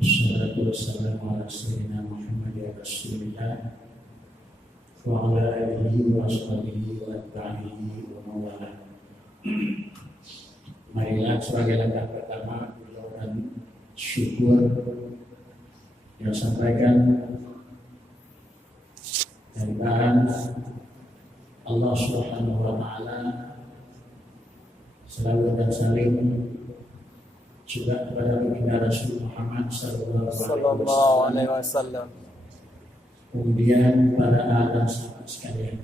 Wassalatu wassalamu ala sayyidina Muhammad ya Rasulillah wa ala alihi wa ashabihi wa atba'ihi wa mawala. Marilah sebagai langkah pertama dan syukur yang sampaikan dari bahan Allah Subhanahu wa Ta'ala, salawat dan salim juga kepada baginda Rasul Muhammad sallallahu alaihi wasallam. Kemudian para ahli sahabat sekalian,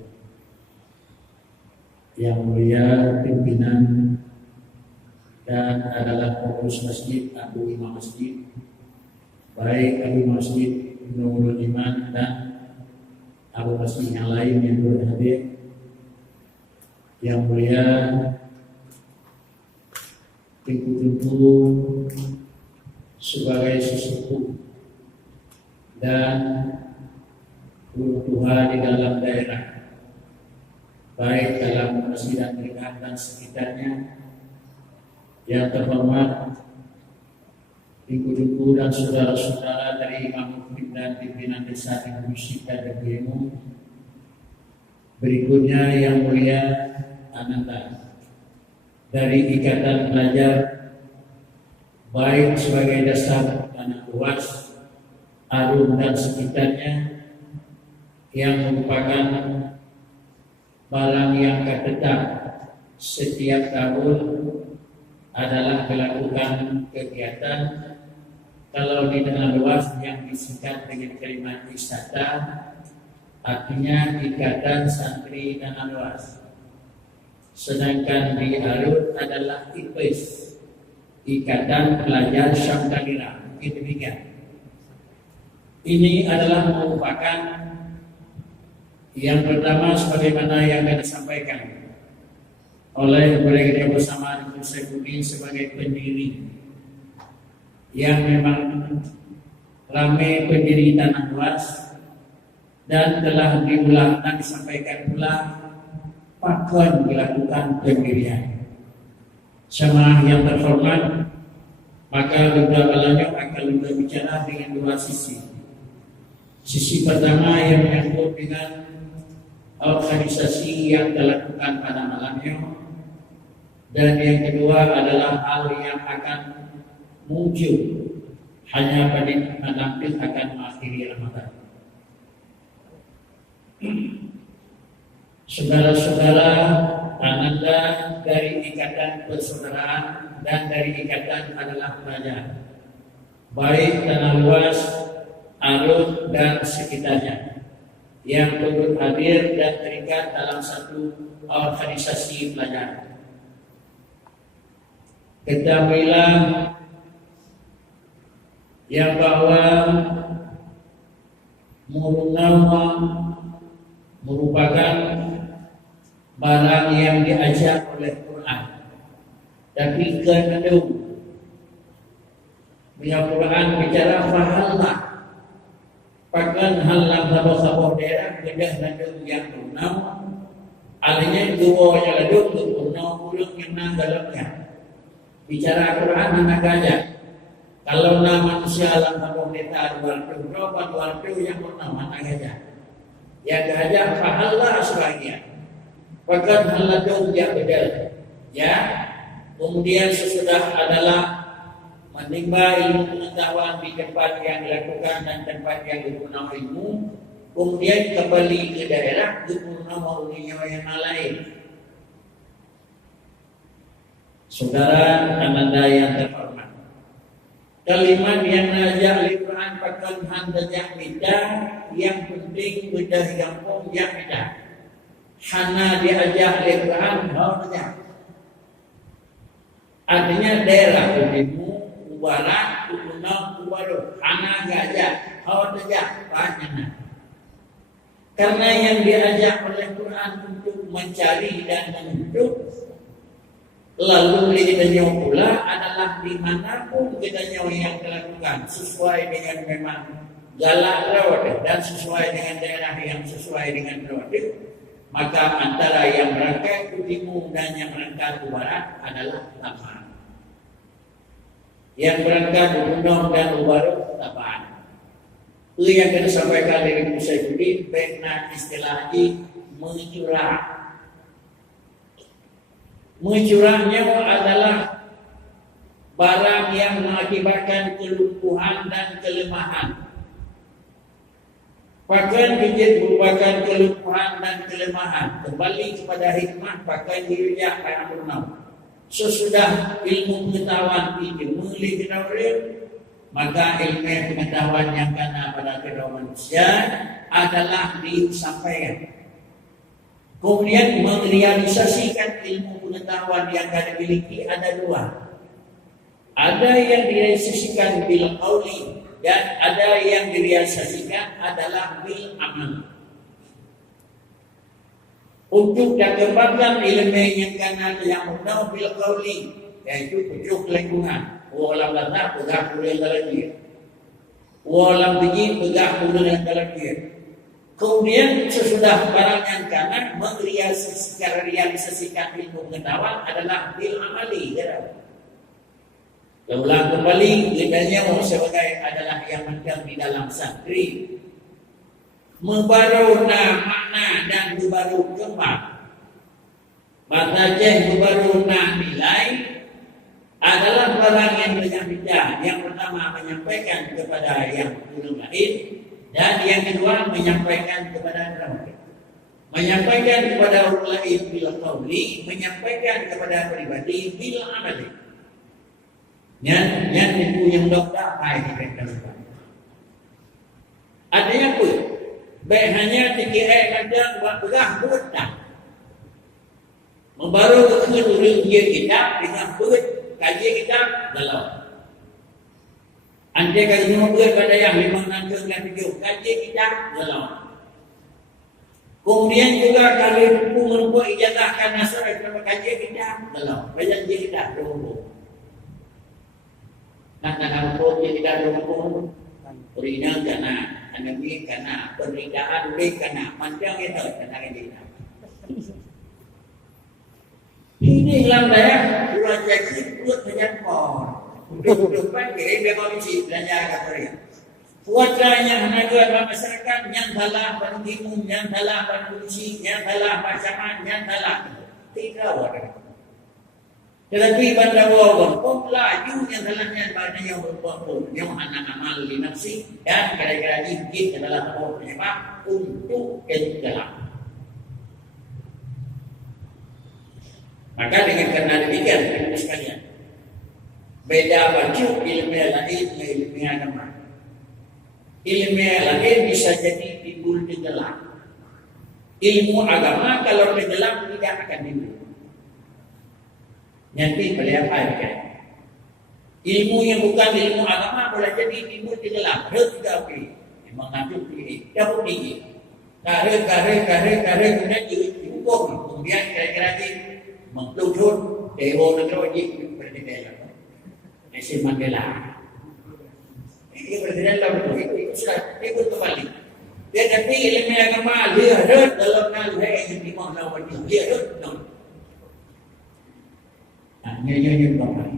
yang mulia pimpinan dan adalah pengurus masjid, Abu Imam Masjid, baik Abu Masjid Nurul Iman dan Abu Masjid yang lain yang berhadir, yang mulia Tengku-tengku sebagai sesepuh dan guru Tuhan di dalam daerah, baik dalam masjid dan lingkungan dan sekitarnya, yang terhormat Tengku-tengku dan saudara-saudara dari Imam Muhid dan pimpinan desa Indonesia dan Ilmu. Berikutnya yang mulia Ananda dari Ikatan Pelajar, baik sebagai dasar tanah luas, Arum dan sekitarnya, yang merupakan barang yang tetap setiap tahun adalah melakukan kegiatan, kalau di tanah luas yang disingkat dengan kalimat wisata, artinya Ikatan Santri Tanah Luas. Sedangkan di Arut adalah IPES, Ikatan Pelajar Syamkalira. Mungkin demikian. Ini adalah merupakan yang pertama sebagaimana yang akan disampaikan oleh Baginda bersama Dr. Saifuddin sebagai pendiri, yang memang ramai pendiri Tanah Luas, dan telah diulang dan disampaikan pula pakon dilakukan pendirian. Sama yang terhormat, maka Dr. Balanyok akan berbicara dengan dua sisi. Sisi pertama yang menyangkut dengan organisasi yang dilakukan pada malamnya, dan yang kedua adalah hal yang akan muncul hanya pada menampil akan mengakhiri Ramadan. Saudara-saudara Ananda dari Ikatan Persaudaraan dan dari Ikatan adalah pelajar, baik Tanah Luas, Arut dan sekitarnya, yang turut hadir dan terikat dalam satu organisasi pelajar. Ketahuilah yang bahwa Murunawa merupakan barang yang diajar oleh Quran, tapi kenedung Quran bicara fahallah, pakan halam sabah-sabah daerah gedah nadung yang runau, alanya dua yang ladung runau pulang yang nang dalamnya. Bicara Quran anak gajah. Kalau nama manusia alam sabah deta dua yang runau anak gajah. Ya gajah fahallah sebagian. Bahkan haladung yang bedal, ya. Kemudian sesudah adalah menimba ilmu pengetahuan di tempat yang dilakukan dan tempat yang digunakan ilmu. Kemudian kembali ke daerah digunakan ilmu yang lain. Saudara Ananda yang terhormat, kalimat yang najak Al-Quran pakan handajak bidah, yang penting bidah yang pun yang bidah. Hana diajak Al-Quran hanya artinya daerah kudimu ubarat kunau ubaru hana gajah hanya banyak, karena yang diajak oleh Quran untuk mencari dan menuntut, lalu kita pula adalah dimanapun kita yang dilakukan sesuai dengan memang galak rawat dan sesuai dengan daerah yang sesuai dengan rawat. Maka antara yang berangkat ke timur dan yang berangkat ke barat adalah sama. Yang berangkat ke gunung dan ke barat pertabaan. Itu yang kena sampaikan dari Ibu Saifuddin, baiklah istilah ini mencurah. Mencurahnya adalah barang yang mengakibatkan kelumpuhan dan kelemahan. Pakaian pijit merupakan kelumpuhan dan kelemahan. Kembali kepada hikmah pakaian hiriah ayat 6. Sesudah ilmu pengetahuan itu mulai ketahuan, maka ilmu pengetahuan yang kena pada kedua manusia adalah disampaikan. Kemudian merealisasikan ilmu pengetahuan yang kena dimiliki ada dua. Ada yang direalisasikan bil qauli dan ada yang direalisasikan adalah bil amal. Untuk dikembangkan ilmu yang kena yang mudah bil qauli, yaitu pucuk lingkungan. Walam lata pegah puluh dalam dia. Walam biji pegah puluh dalam dia. Kemudian sesudah barang yang kena merealisasikan ilmu pengetahuan adalah bil amali. Ulang kembali, lidahnya sebagai adalah yang mendiam di dalam santri. Membaruna makna dan membaru kembang. Matajah membaruna nilai adalah barang yang berbeda. Yang pertama menyampaikan kepada yang belum lain, dan yang kedua menyampaikan kepada orang lain. Menyampaikan kepada orang lain bil qauli, menyampaikan kepada pribadi bil amali. Yang itu yang dokter hai mereka. Adanya pun baik hanya dikira kadang buat berah buat. Membaru ke dia kita dengan buat kaji kita dalam. Andai kata buat pada yang memang nanti video kaji kita dalam. Kemudian juga kalau membuat ijazah karena surat kaji kita dalam. Banyak kita dulu. Karena dia tidak dukung perina karena anami karena pernikahan oleh karena macam itu karena kita. Ini dalam daya bulan jadi buat menyempor. Untuk pakai dia komisi belanja kategori. Kuatnya hanya masyarakat yang salah pendimu, yang salah pengusi, yang salah pasangan, yang salah tidak ada. Tetapi pada wawon laju yang salahnya pada yang berbuat yang anak amal di nafsi dan kira-kira ini adalah penyebab untuk kedalam. Maka dengan karena demikian teman sekalian, beda baju ilmu lain dengan ilmu agama. Ilmu lain bisa jadi timbul tenggelam. Ilmu agama kalau tenggelam tidak akan timbul. Nanti boleh apa ya? Ilmu yang bukan ilmu agama boleh jadi timbul tenggelam. Tidak boleh. Memang nanti pilih. Tidak boleh. Kahre kemudian dihukum. Kemudian kira-kira ini mengtujuh Dewa Negara Wajib Presiden. Nelson Mandela. Ini Presiden lalu itu sudah ikut kembali. Tetapi ilmu agama dia ada dalam nalai yang dimana dia ada. Nyanyi bapak.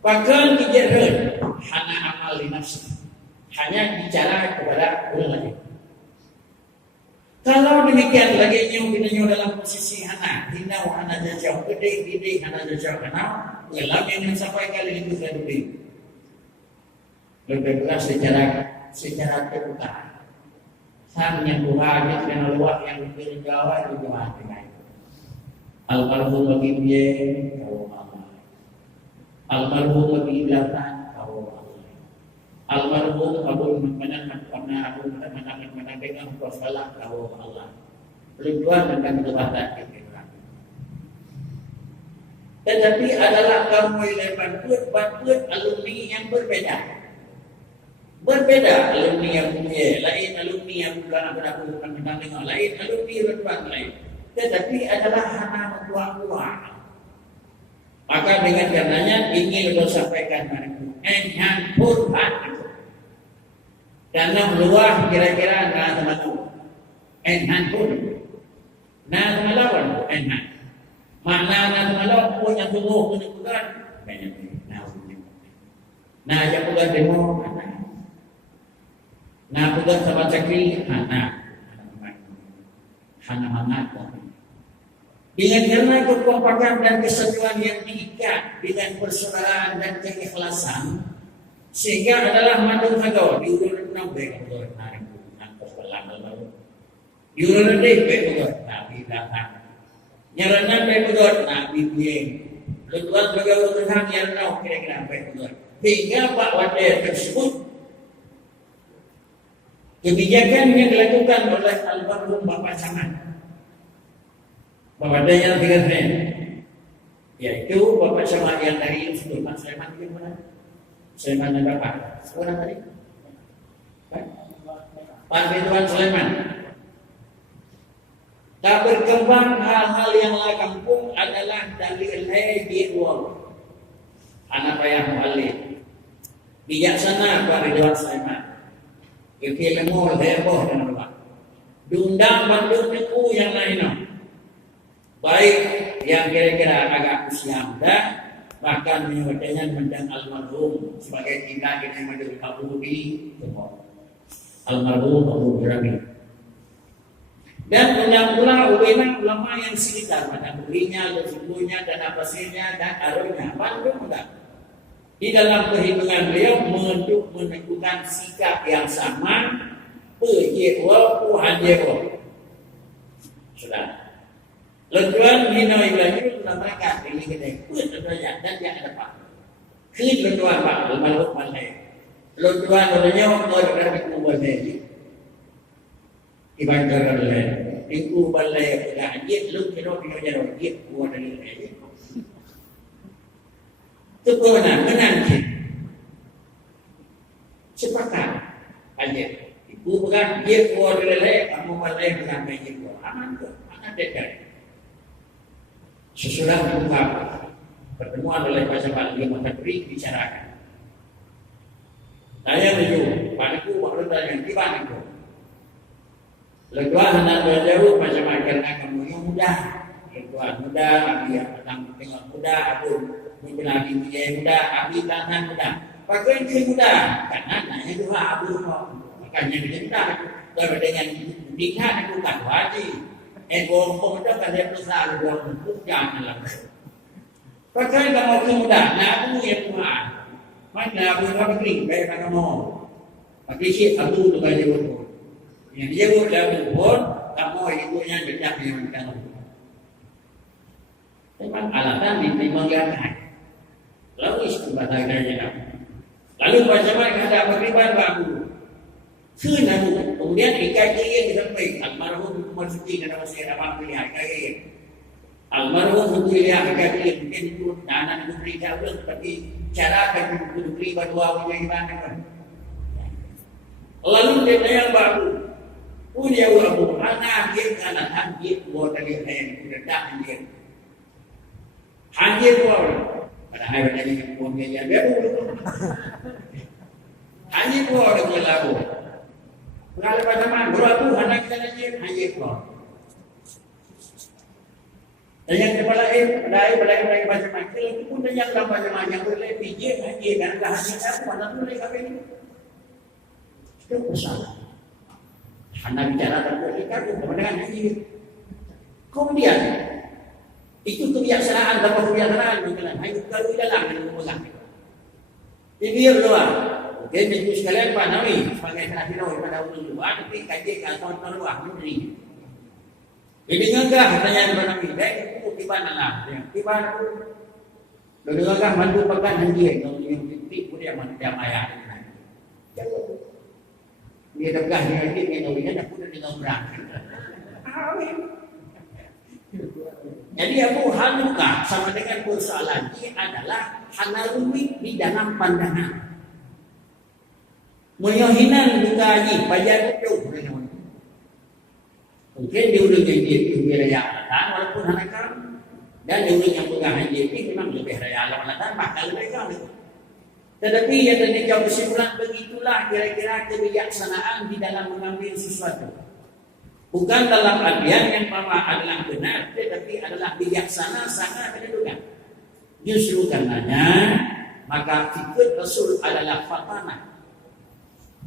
Bahkan dijaran hanya amal di nafsi, hanya bicara kepada orang lain. Kalau demikian lagi yang kita dalam posisi hana, hina hana jauh gede hana jauh kenal, dalam yang sampai kali itu saya dulu. Lebih keras secara terbuka. Saya menyambungkan dengan luar yang lebih jauh di Jawa Tengah. Almarhum bagi dia kau Allah. Almarhum bagi belakang kau Allah. Almarhum Abu Muhammad mana dengan salah kau Allah. Tujuan tentang kebaikan kita. Tetapi adalah kamu yang bantuan alumni yang berbeda. Berbeda alumni yang punya, lain alumni yang bukan dengan lain alumni berbuat lain. Tetapi adalah hana membuang-buang. Maka dengan karenanya ingin beliau sampaikan mereka enhan purhat karena meluah kira-kira nah teman-teman enhan pun nah melawan enhan makna nah melawan pun yang tunggu penentuan banyak nah yang bukan demo dan sahabat cakri hana hangat. Dengan karena kekompakan dan kesatuan yang diikat dengan persaudaraan dan keikhlasan, sehingga adalah madu hago diurut nabe kalau narik nangkos lalu diurut nabe kalau nabi datang nyaranan nabe kalau nabi bieng lutuan bagaimana Tuhan yang tahu kira-kira nabe kalau hingga Pak Wadah tersebut kebijakan yang dilakukan oleh almarhum Bapak Samad Bapak Wadah yang tiga friend, yaitu Bapak Samad yang dari Sultan Sulaiman yang mana? Sulaiman dan Bapak seorang tadi Pak Ridwan Sulaiman. Tak berkembang hal-hal yang lah kampung adalah dalil hidwal anak payah mu'alif bijaksana Pak Ridwan Sulaiman ilmu heboh dan apa diundang bandung niku yang lain baik yang kira-kira agak usia muda bahkan menyebutnya mendang almarhum sebagai tindak yang menjadi kabudi almarhum Abu Hurairah dan undang pula ulama yang sekitar pada berinya, lesubunya dan apasnya dan arusnya bandung enggak di dalam perhitungan beliau untuk menentukan sikap yang sama pejewa puhajewa sudah Lentuan hinoi belajar dalam mereka ini kita pun terjadi dan yang ada pak. Kini lentuan pak lembaga malai. Lentuan orangnya orang berada di kubur ini. Ibadah balai, di kubur balai dah dia lu kira dia dia buat dari ini. Itu benar sih. Sepakat aja. Ibu bukan dia buat dari kamu balai bukan main buat aman tu, aman dekat. Sesudah membuka pertemuan oleh Pak Samad dia menteri bicarakan. Saya menuju padaku maklum yang tiba itu. Letuan hendak berjauh Pak Samad karena kamu yang muda. Letuan muda, abi yang petang tengok muda, aku mempelai muda muda, abi tangan muda. Pakai yang muda, karena nanya juga abu kok. Makanya dia muda. Kalau dengan nikah itu bukan wajib. Wong pemuda kan dia berusaha luang bukan dalam. Pakai kamu pemuda, nabu yang Tuhan. Mana nabu yang kering, baik kamu. Pakai si abu tu kaya betul. Yang dia buat pun, kamu ibunya jejak yang kamu. Memang alatan diperlihatkan. Lalu istilah gaya. Lalu bagaimana ada beribadah babu. Kemudian ikai dia disampaikan almarhum Marzuki dan Wasir Abang Pilihan ikai almarhum Pilihan ikai mungkin itu dana diberi jauh seperti cara akan diberi berdua punya ibadah. Lalu dia yang baru punya wabu anak dia anak hanjir buat dari yang sudah dah hanjir hanjir buat pada hari ini punya yang dia hanjir buat dengan lagu. Kalau pada mana berapa anak kita hanya keluar. Dan yang kepala balai macam macam itu pun yang dalam macam yang boleh bijak hanya dan hanya mana boleh kami ini. Itu masalah. Anak bicara tentang kita dengan hanya. Kemudian itu kebiasaan tanpa kebiasaan mungkin hanya kalau dalam dengan pegang. Jadi luar. Oke, minggu sekalian Pak Nawi sebagai sahabat pada umum luar, tapi kaji kalau luar menteri. Ini enggak pertanyaan Pak Nawi, baik itu tiba lah, tiba itu. Lalu enggak mandu pekan hanjir, kalau yang titik pun yang manusia maya. Dia tegah dia ini Nawinya dah pun dengan berang. Jadi Abu Hanukkah sama dengan persoalan ini adalah hanalumi di dalam pandangan. Menyohinan juga lagi payah itu. Mungkin di ujung jadi wilayah Alatan walaupun hanakan dan di ujung yang pegang jadi memang lebih raya Alatan bakal lebih jauh. Tetapi yang dijawab kesimpulan begitulah kira-kira kebijaksanaan di dalam mengambil sesuatu. Bukan dalam artian yang pertama adalah benar, tetapi adalah bijaksana sangat kedudukan. Justru karenanya maka fikir Rasul adalah fatanah.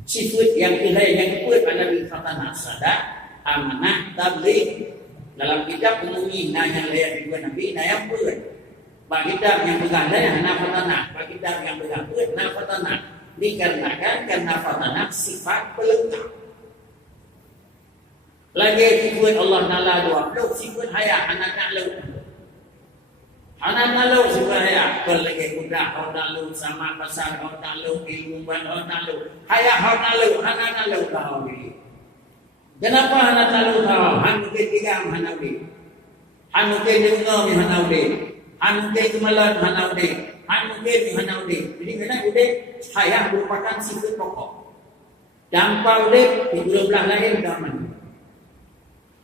Sifat yang kelain yang kuat pada fatanah sadaq, amanah, tabligh. Dalam kitab umumi nah yang lain juga Nabi nah yang kuat. Bak kitab yang pegang lain nah fatanah, bak kitab yang pegang kuat nah fatanah. Dikarenakan karena fatanah sifat pelengkap. Lagi sifat Allah Taala 20 sifat haya anak ta'lu. Anak ta'lu sifat haya berlagi kuda Allah Ta'ala sama pasal Allah Ta'ala ilmu Allah Ta'ala. Haya Allah Ta'ala anak ta'lu tahu ni. Kenapa anak ta'lu tahu? Hanu ke tiga hanu ni. Hanu ke dengar ni hanu ni. Hanu ke kemalan hanu ni. Hanu ke ni hanu ni. Jadi kena udah haya merupakan sifat pokok. Dampak udah di belah lain zaman.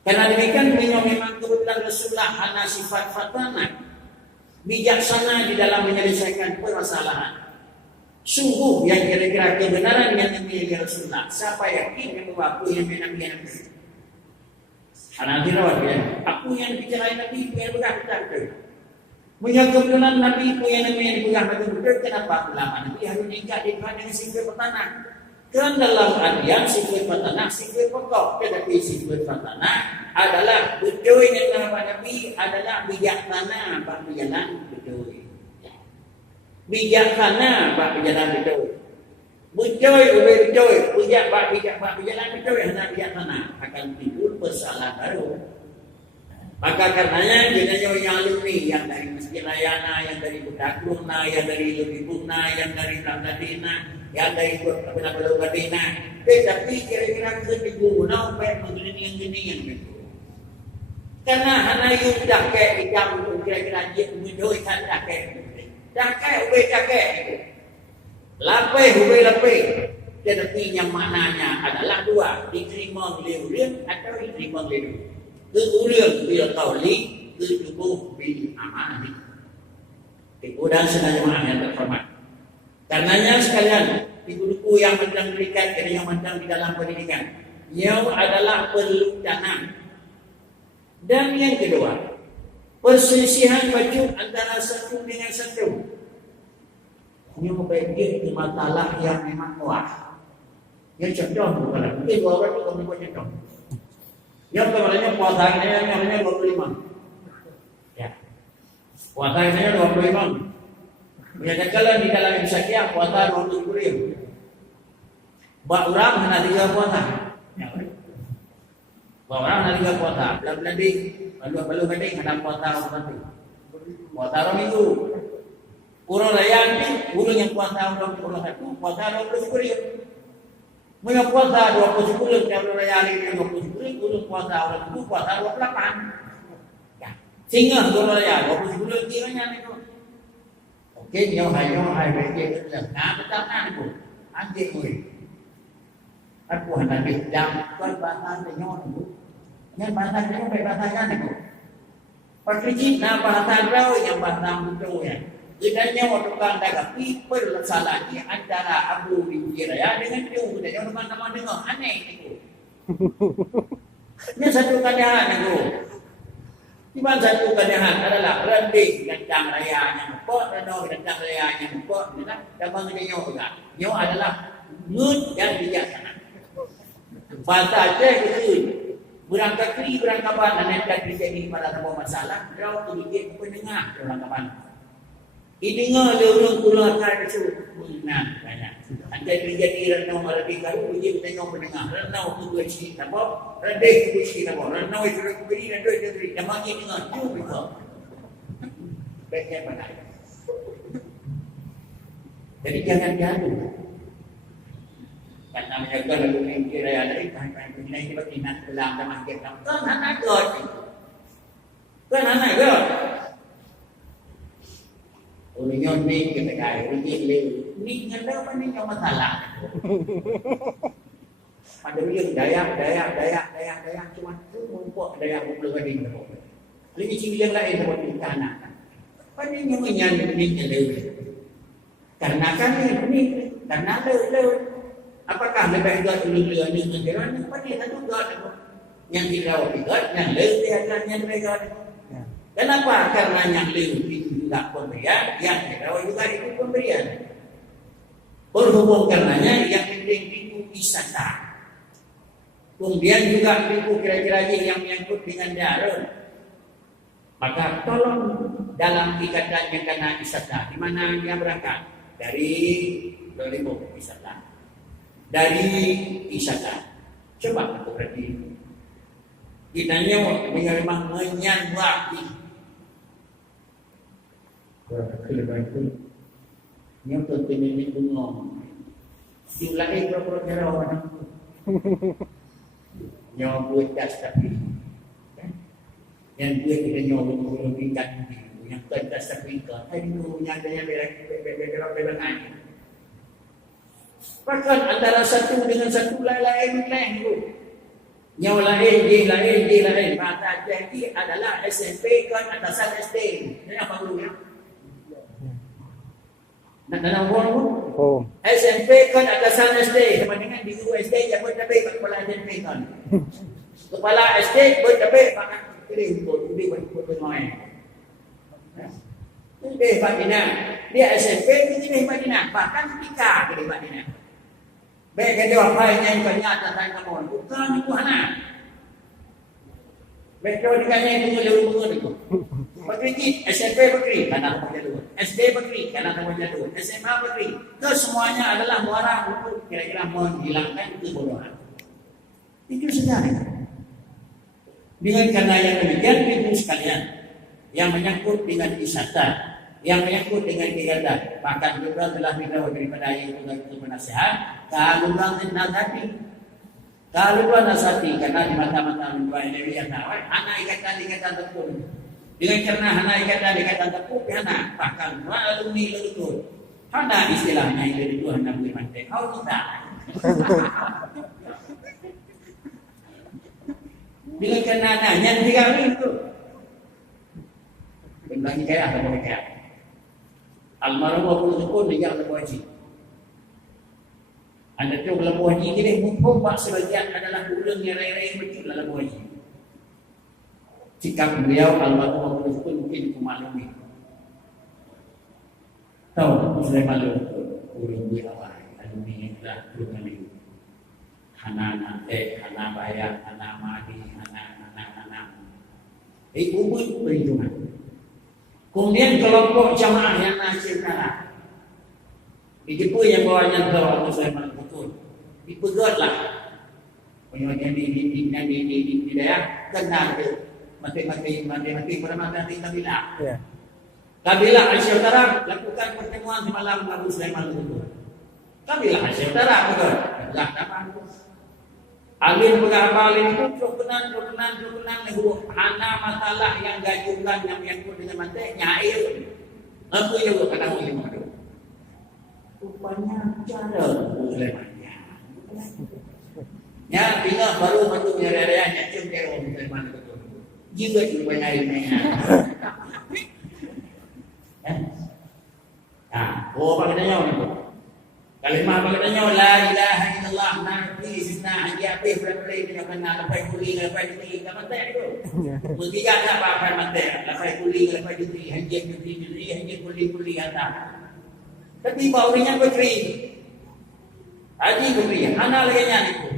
Karena demikian memang kebetulan Rasulullah hanya sifat fatanah, bijaksana di dalam menyelesaikan permasalahan. Sungguh yang kira-kira kebenaran yang dimiliki Rasulullah. Siapa yakin yang apa yang Nabi yang Nabi? Hanya dirawat ya. Aku yang bicara Nabi yang betul. Punya kebenaran Nabi yang Nabi yang betul. Kenapa ulama Nabi harus ingat dengan sifat fatanah? Kerana dalam artian sifat fatanah, sifat pokok. Tetapi sifat fatanah adalah betul yang nama Nabi adalah bijaksana bak berjalan betul. Bijaksana bak berjalan betul. Betul, bijak bak berjalan betul yang nak bijaksana akan timbul persoalan baru. Maka karenanya jenayah yang alumni yang dari Masjid Layana, yang dari Budakluna, yang dari Lubibuna, yang dari Bangladina, yang dari Pulau Gadina. Tetapi kira-kira kediguna baik begini yang gitu. Karena hanya yung dakai idam kira-kira dia mendoy kan dakai. Dakai ube dakai. Lapai ube lapai. Tetapi yang maknanya adalah dua, diterima oleh ulil atau diterima oleh ulil. Ulil bil qauli, tubuh bil amali. Kemudian sengaja yang terhormat. Karenanya sekalian, ibu-ibu yang sedang berikan dan yang sedang di dalam pendidikan, yang adalah perlu tanam. Dan yang kedua, perselisihan wajib antara satu dengan satu. Ini membaiki masalah yang memang kuat. Yang contoh bukan mungkin dua orang itu kami buat contoh. Yang kemarinnya puasanya yang namanya 25. Ya, puasanya 25. Menyatakan di dalam Indonesia puasa 20 Bak orang hanya 3 puasa. Bak orang hanya 3 puasa. Bulan-bulan di balu gading hanya puasa orang puasa 2 minggu. Urang raya ni urang yang puasa orang puasa 20 Mereka puasa 20 bulan, kalau raya ni 20 bulan, urang puasa orang itu puasa 28. Ya, sehingga urang raya 20 bulan kiranya ni tu. Okey, nhau hai baik dia tu. Nah, betul kan tu. Anjing ni. Aku hendak bidang tuan bahasa dengan tu. Yang bahasa dia baik bahasa kan tu. Pakai cina bahasa rau yang bahasa betul ya. Jadinya waktu kan dagang people salah ni antara Abu bin Jiraya dengan dia dan teman-teman dengar aneh itu. Ini satu keadaan itu. Di mana satu keadaan adalah rending dan rayanyaempok dan dan rayanya empok dan dabang dia juga. Nyo adalah nun yang bijaksana. Bahasa Aceh itu berangkat kapan dan terjadi pada sebuah masalah, rau sedikit pendengar kapan. Idengar dia ulang-ulang akan itu mengenal banyak. Anda terjadi renau lebih baru, dia tengok mendengar. Renau tu dua cik, apa? Redek tu cik, apa? Renau itu beri dan dua beri. Dan makin dengar, tu betul. Baiknya pandai. Jadi jangan jatuh. Karena menjaga lalu mengkir raya dari bahan-bahan penilai ini bagi nak kelam dan makin kelam. Kan anak God. Kan anak God. Orang ni kita kaya, orang ni ada apa ni yang masalah. Ada yang daya, cuma tu mumpuk daya Pulau Gading tu. Lagi ciri yang lain buat di tanah. Apa ni yang menyanyi lebih? Karena kan ni, karena le. Apakah lebih God ulu-ulu ni dengan apa ni satu God yang dirawat God, yang le dia yang lebih God. Kenapa? Karena yang le juga pemberian, yang dirawat juga itu pemberian. Berhubung karenanya yang penting itu wisata. Kemudian juga itu kira-kira yang menyangkut dengan darah. Maka tolong dalam ikatan yang kena wisata, di mana dia berangkat? Dari Lombok wisata. Dari wisata. Coba kita perhati. Kita nyawa memang menyambati. Kelebihan itu. Yang penting ini ngomong. Diulangi berapa kali orang. Nyawa buat jas tapi. Yang gue kita nyawa menurunkan yang kertas tapi kan. Aduh, nyatanya belak-belak aja. Bahkan antara satu dengan satu lain tu. Nyawa lain. Mata jadi adalah SMP kan atasan SD. Ini apa dulu ya? Nak dalam orang tu? SMP kan atasan SD. Sama dengan di USD yang bertabik kepala SMP kan. Kepala SD bertabik pakai kiri untuk bermain. Ini Pak Dina. Dia SMP ini Pak Dina. Bahkan ketika ini Pak Dina. Baik dia apa yang ternyata tanya kamu. Bukan itu anak. Baik dia ditanya itu itu. Bakri SMP Bakri karena kamu jatuh. SD Bakri karena kamu jatuh. SMA Bakri. Itu semuanya adalah muara untuk kira-kira menghilangkan kebodohan. Itu saja. Dengan karena yang demikian itu sekalian yang menyangkut dengan wisata, yang menyangkut dengan kegiatan, bahkan juga telah dibawa daripada yang itu penasihat. Kalau nasati karena di mata-mata dua ini yang tahu, anak ikatan terpun. Dengan karena anak ikatan terpun, anak bahkan alumni itu, anak istilahnya itu anak bermantek. Kau tidak. Dengan karena yang tiga itu, bagi kaya atau mereka, almarhum Abu Sukun dia Abu Haji. Anda tahu Abu Haji ini mumpung pak sebagian adalah ulang yang lain-lain betul Abu Haji. Sikap beliau almarhum Abu Sukun mungkin kumaklumi. Tahu sudah malu ulang dia awal, alumni yang telah berkali. Hana bayar, hana madi, hana. Umum perhitungan. Kemudian kelompok jamaah yang nasib kalah. Itu yang bawanya tahu atau saya malah betul. Dipegotlah. Penyuapan di daerah kenal tu. Mati pada mata kita bila. Kabilah Asia Utara lakukan pertemuan semalam Abu Sulaiman itu. Kabilah Asia Utara betul. Lah apa? Alim pengamalin itu kebenan huruf hana masalah yang gajukan yang menyangkut dengan mati nyair. Apa yang kata Muslim itu? Rupanya cara Muslimannya. Ya, bila baru masuk area nyacum dia orang Musliman itu. Juga rupanya ini. Apa katanya orang itu? Kalimah apa katanya? La ilaha illallah nabi sisna haji api berapa dengan kena lepas kuli kapan tak itu? Mestinya tak apa mati. Lepas kuli haji kuli hantar. Tapi baurinya berkeri. Haji berkeri. Anak lagi yang itu.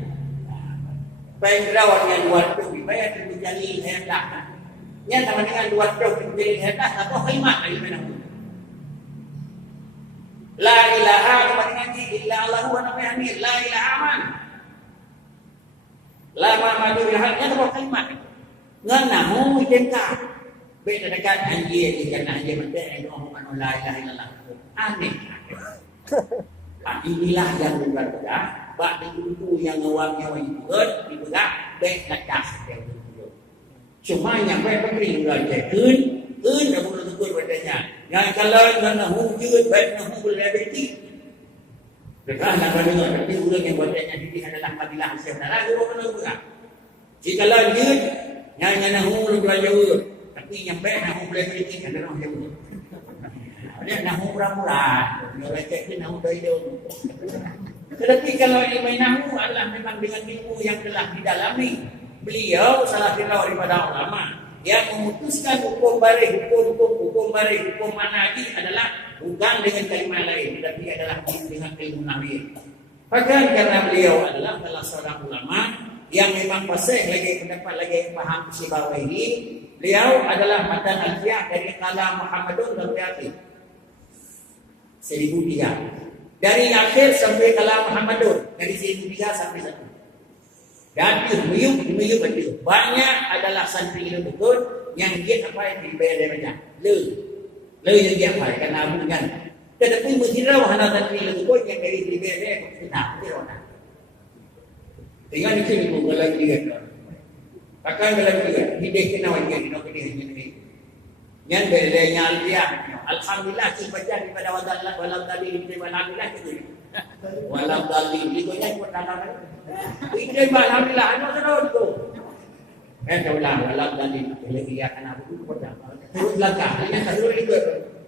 Baik rawat yang dua tu, baik itu jadi hendak. Yang sama dengan dua tu jadi hendak. Apa kalimat dari mana? La ilaha illallah illa Allahu wa nabi hamid. La ilaha aman. La ma'madu bilhaqnya apa kalimat? Nganahu jengka. Beda dekat anjir karena anjir mati Muhammad la ilaha illallah. Aneh. Inilah yang berbeda. Bak itu yang ngawangnya wajib dipegang baik lekas dia itu. Cuma yang baik penting belajar dah mula tukul badannya. Yang kalau nganahu juga baik nganahu boleh berhenti. Dekat nak dengar tapi ulang yang badannya ini adalah madilah sebenarnya guru mana. Jika lanjut yang nganahu belajar tapi yang baik nganahu boleh berhenti adalah yang dia nahu murah-murah. Dia lecek ni nahu dari dia. Tetapi kalau ilmu nahu adalah memang dengan ilmu yang telah didalami. Beliau salah satu daripada ulama yang memutuskan hukum baris, hukum baris, hukum manhaji adalah bukan dengan kalimat lain, tetapi adalah dengan ilmu nahwi. Bahkan karena beliau adalah salah seorang ulama yang memang fasih lagi pendapat lagi paham Sibawahi, beliau adalah matan alfiah dari kalam Muhammadun dan Riyati 1003 dari akhir sampai kalam Muhammadun dari 1003 sampai 1. Dan meyuk betul. Banyak adalah santri itu betul yang dia apa yang dibayar dari macam le yang dia apa karena abu kan. Tetapi mesti rawa hana santri itu pun yang dari dibayar dari kita tidak. Tinggal di sini pun kalau dia takkan kalau dia hidup kena wajib kita ini. Yang bedanya dia alhamdulillah baca daripada walau tadi alhamdulillah itu. Walau tadi itu yang pertama. Ini alhamdulillah anak terus tu. Walau tadi dia kena buku pertama. Terus langkah yang terus itu.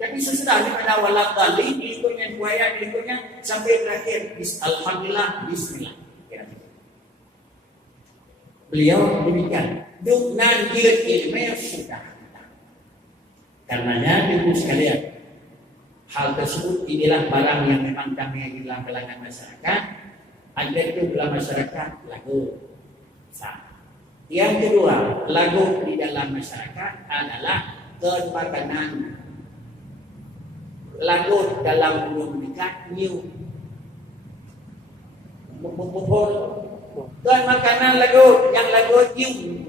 Jadi sesudah daripada walau tadi itu yang buaya itu yang sampai terakhir alhamdulillah bismillah. Beliau demikian. Dengan dia ilmu sudah. Karenanya ibu sekalian, hal tersebut inilah barang yang memang kami di dalam kalangan masyarakat. Ada itu dalam masyarakat lagu sah. Yang kedua, lagu di dalam masyarakat adalah kemakanan. Lagu dalam belum dekat new. Kemakanan lagu yang lagu new.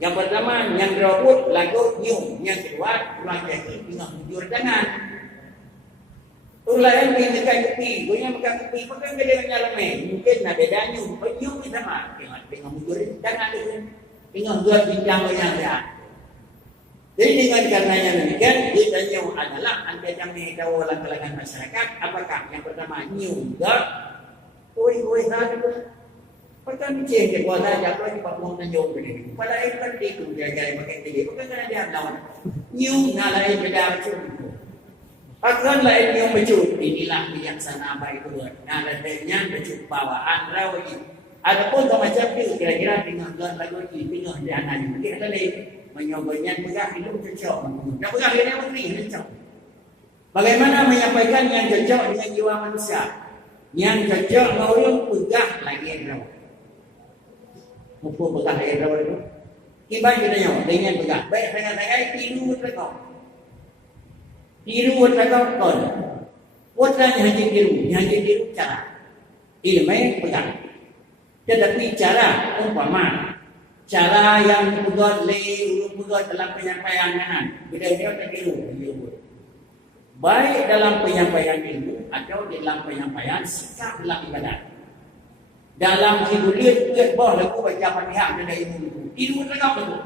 Yang pertama, yang direbut lagu new. Yang kedua, pulang kaki dengan jujur tangan. Itulah yang dekat tepi. Punya dekat tepi, bukan dia menyalamin. Mungkin ada danyu. New ni sama. Dengan jujur tangan itu. Dengan dua bintang yang dia. Jadi dengan karenanya demikian, dia danyu adalah anda kami tahu dalam kalangan masyarakat. Apakah yang pertama, new. Oi, tadi Pakai cek dia buat aja kalau di Papua Tanjung begini. Pada ikan itu dia gaya pakai tinggi. Bukan kerana dia lawan. New nalai beda macam itu. Akan lain yang becut. Inilah bijaksana baik itu. Naladanya becut bawaan rawi. Adapun macam itu kira-kira dengan tuan lagu ini tengah dia anak ini. Kita ni menyobanya pegah hidup cocok. Nak pegah dia menteri cocok. Bagaimana menyampaikan yang cocok dengan jiwa manusia? Yang cocok orang pegah lagi rawi. Mumpung pegah air rawa itu. Iban kita nyawa dengan pegah. Baik dengan tiru terkau. Tiru terkau kon. Putranya hanya tiru cara. Ilmu pegah. Tetapi cara umpama. Cara yang pegat pegat dalam penyampaian kanan. Bila dia tertiru. Baik dalam penyampaian ilmu atau dalam penyampaian sikap dalam ibadat. Dalam hidup dia bawah lagu baca Fatihah dan ilmu itu. Ilmu terangkan itu.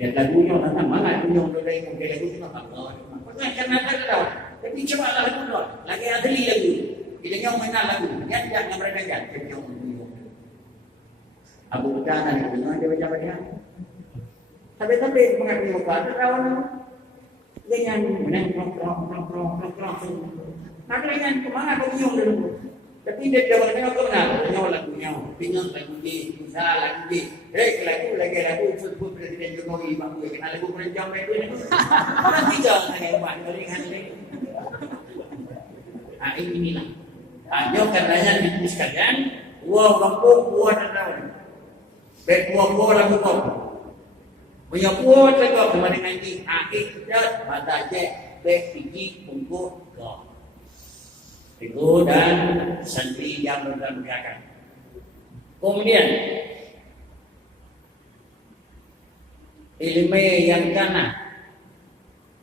Dia lagunya orang mana punya untuk ilmu dia lagu itu apa? Bukan kerana tak tahu. Tapi coba lah lagu tu. Lagi ahli lagu. Kita nyong mengenal lagu. Yang jangan mereka jangan. Kita nyong mengenal. Abu Bakar dan Ibu dia baca Fatihah. Tapi mengaku muka terlawan. Dia yang menang krong. Nak dengan kemana kau nyong dulu? Tapi dia jawab dengan benar, lagunya, bingung lagu ni, usaha lagu ni, lagu sebut Presiden Jokowi, bangku kenal lagu perencam itu ni, orang tiga dengan umat dengan ini. Inilah. Jauh karenanya di sekalian, buah kampung, buah tanah, baik buah lagu kau, punya buah tegak sama dengan ini, kita pada je, baik tinggi punggung kau. Itu dan santri yang berdampingan. Kemudian ilmu yang kana.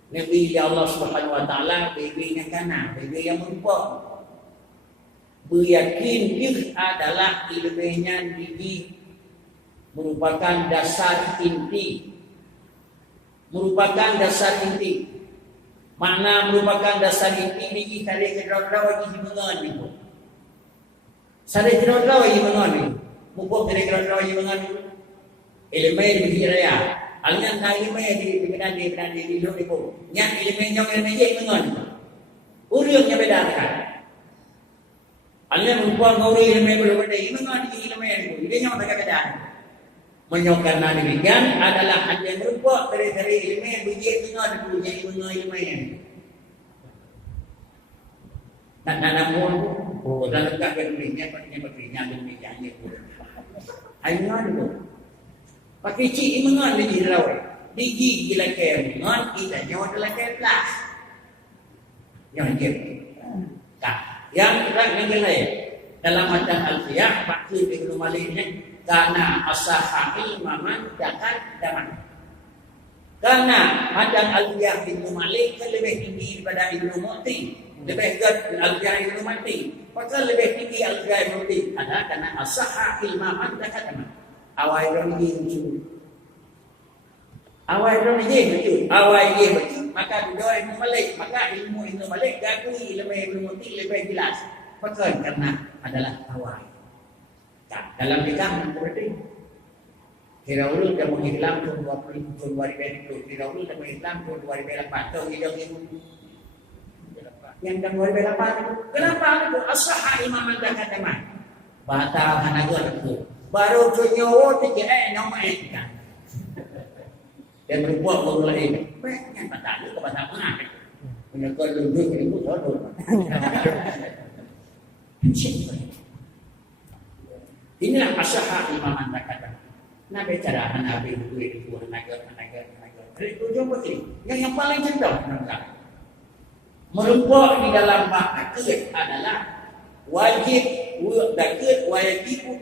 Nabi Allah Subhanahu Wa Taala bagi yang kana, bagi yang merupa. Beryakin dia adalah ilmunya diri merupakan dasar inti. Merupakan dasar inti. Mana merupakan dasar inti bagi tarik kedua-dua bagi mengan itu. Tarik kedua-dua bagi mengan itu. Mumpung tarik kedua-dua bagi mengan itu. Ilmu bagi raya. Alnya tak ilmu di benar di luar itu. Yang ilmu yang bagi mengan itu. Urangnya beda kan. Alnya mumpung ngori ilmu berbeda mengan di ilmu itu. Dia yang beda. Menyokana demikian adalah hanya berupa dari ilmu yang biji dengan punya ilmu yang. Nak namun dalam tak berinya berinya pun. Ayat itu. Pakai cik mengan di rawai. Digi gila ke mengan kita jawab dalam ke plus. Yang dia. Tak. Yang lain dalam matan al-fiyah pakai di rumah lainnya karena asahil maman dakan daman. Karena matan al-fiyah di rumah lain lebih tinggi daripada Ibnu Muti. Lebih dekat al-fiyah Ibnu Muti. Pasal lebih tinggi al-fiyah Ibnu Muti karena asahil maman dakan daman. Awal ini betul. Awal ini betul. Awal ini betul. Maka dua Ibnu Malik, maka ilmu Ibnu Malik gakui ilmu Ibnu Muti lebih jelas. Pasal karena adalah awal. Dalam nikah berarti kira ulun dah mengiklam tahun 2020, kira ulun dah mengiklam tahun 2008. Tahu hidung ini yang tahun 2008 itu. Kenapa itu? Asah imam al-Dakataman. Batal hanagur itu. Baru tunyowo tiga nama kan. Dan berbuat orang lain. Banyak batal itu batal mana? Menegur duduk itu sodor. Inilah asah imam al-Dakataman. Nabi cara Nabi itu hanagur. Itu jumpa ini. Yang paling cenderung merubah di dalam akid adalah wajib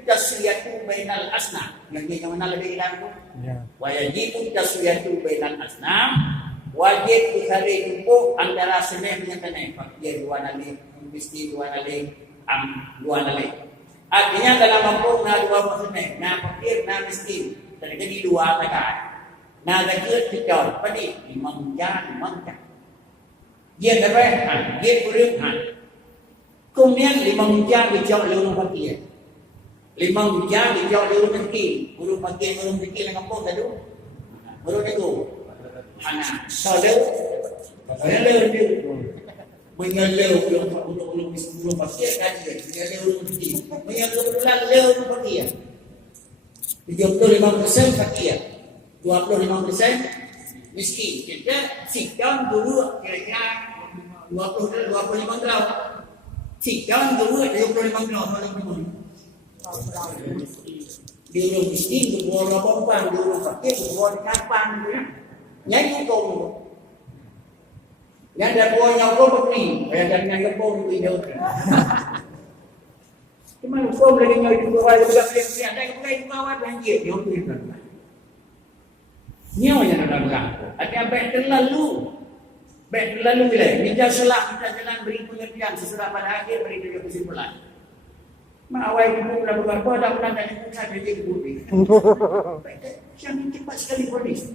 tasriyatu bainal asnam. Yang mana lebih hilang tu? Wajib tasriyatu bainal asnam. Wajib dicari jumpa antara senih dengan senih. Fakir dua nali, miskin dua nali, dua nali. Artinya dalam kampung na dua senih, na fakir, na miskin. Jadi dua kakak. Na zakir dicor, padi imam jan. Dia terang, dia berenang. Kemudian 5 jam dijauh oleh orang fakir. 5 jam dijauh oleh orang miskin. Orang fakir, orang miskin dalam kampung tadi. Orang itu. Anak. Saudara. Saudara dia. Menyalau orang miskin, orang fakir kaji. Menyalau orang miskin. Menyalau orang fakir. 35% fakir. 25% miskin. Kita sikam dulu kira-kira 25 gram. Sikam dulu 25 gram malam dulu. Dia orang miskin, dia orang perempuan, dia orang fakir, dia orang kapan. Nyanyi kau. Yang ada buahnya kau begini. Yang ada dengan kau begini. Cuma kau lagi nyari di bawah, dia juga boleh. Ada yang boleh di bawah, banjir. Dia orang boleh. Nyawa yang ada dalam ada baik terlalu bila minta selak, minta jalan beri pengertian sesudah pada akhir beri dia kesimpulan. Mawai ibu dah berapa dah pernah dari pusat dia ke bumi. Yang cepat sekali polis.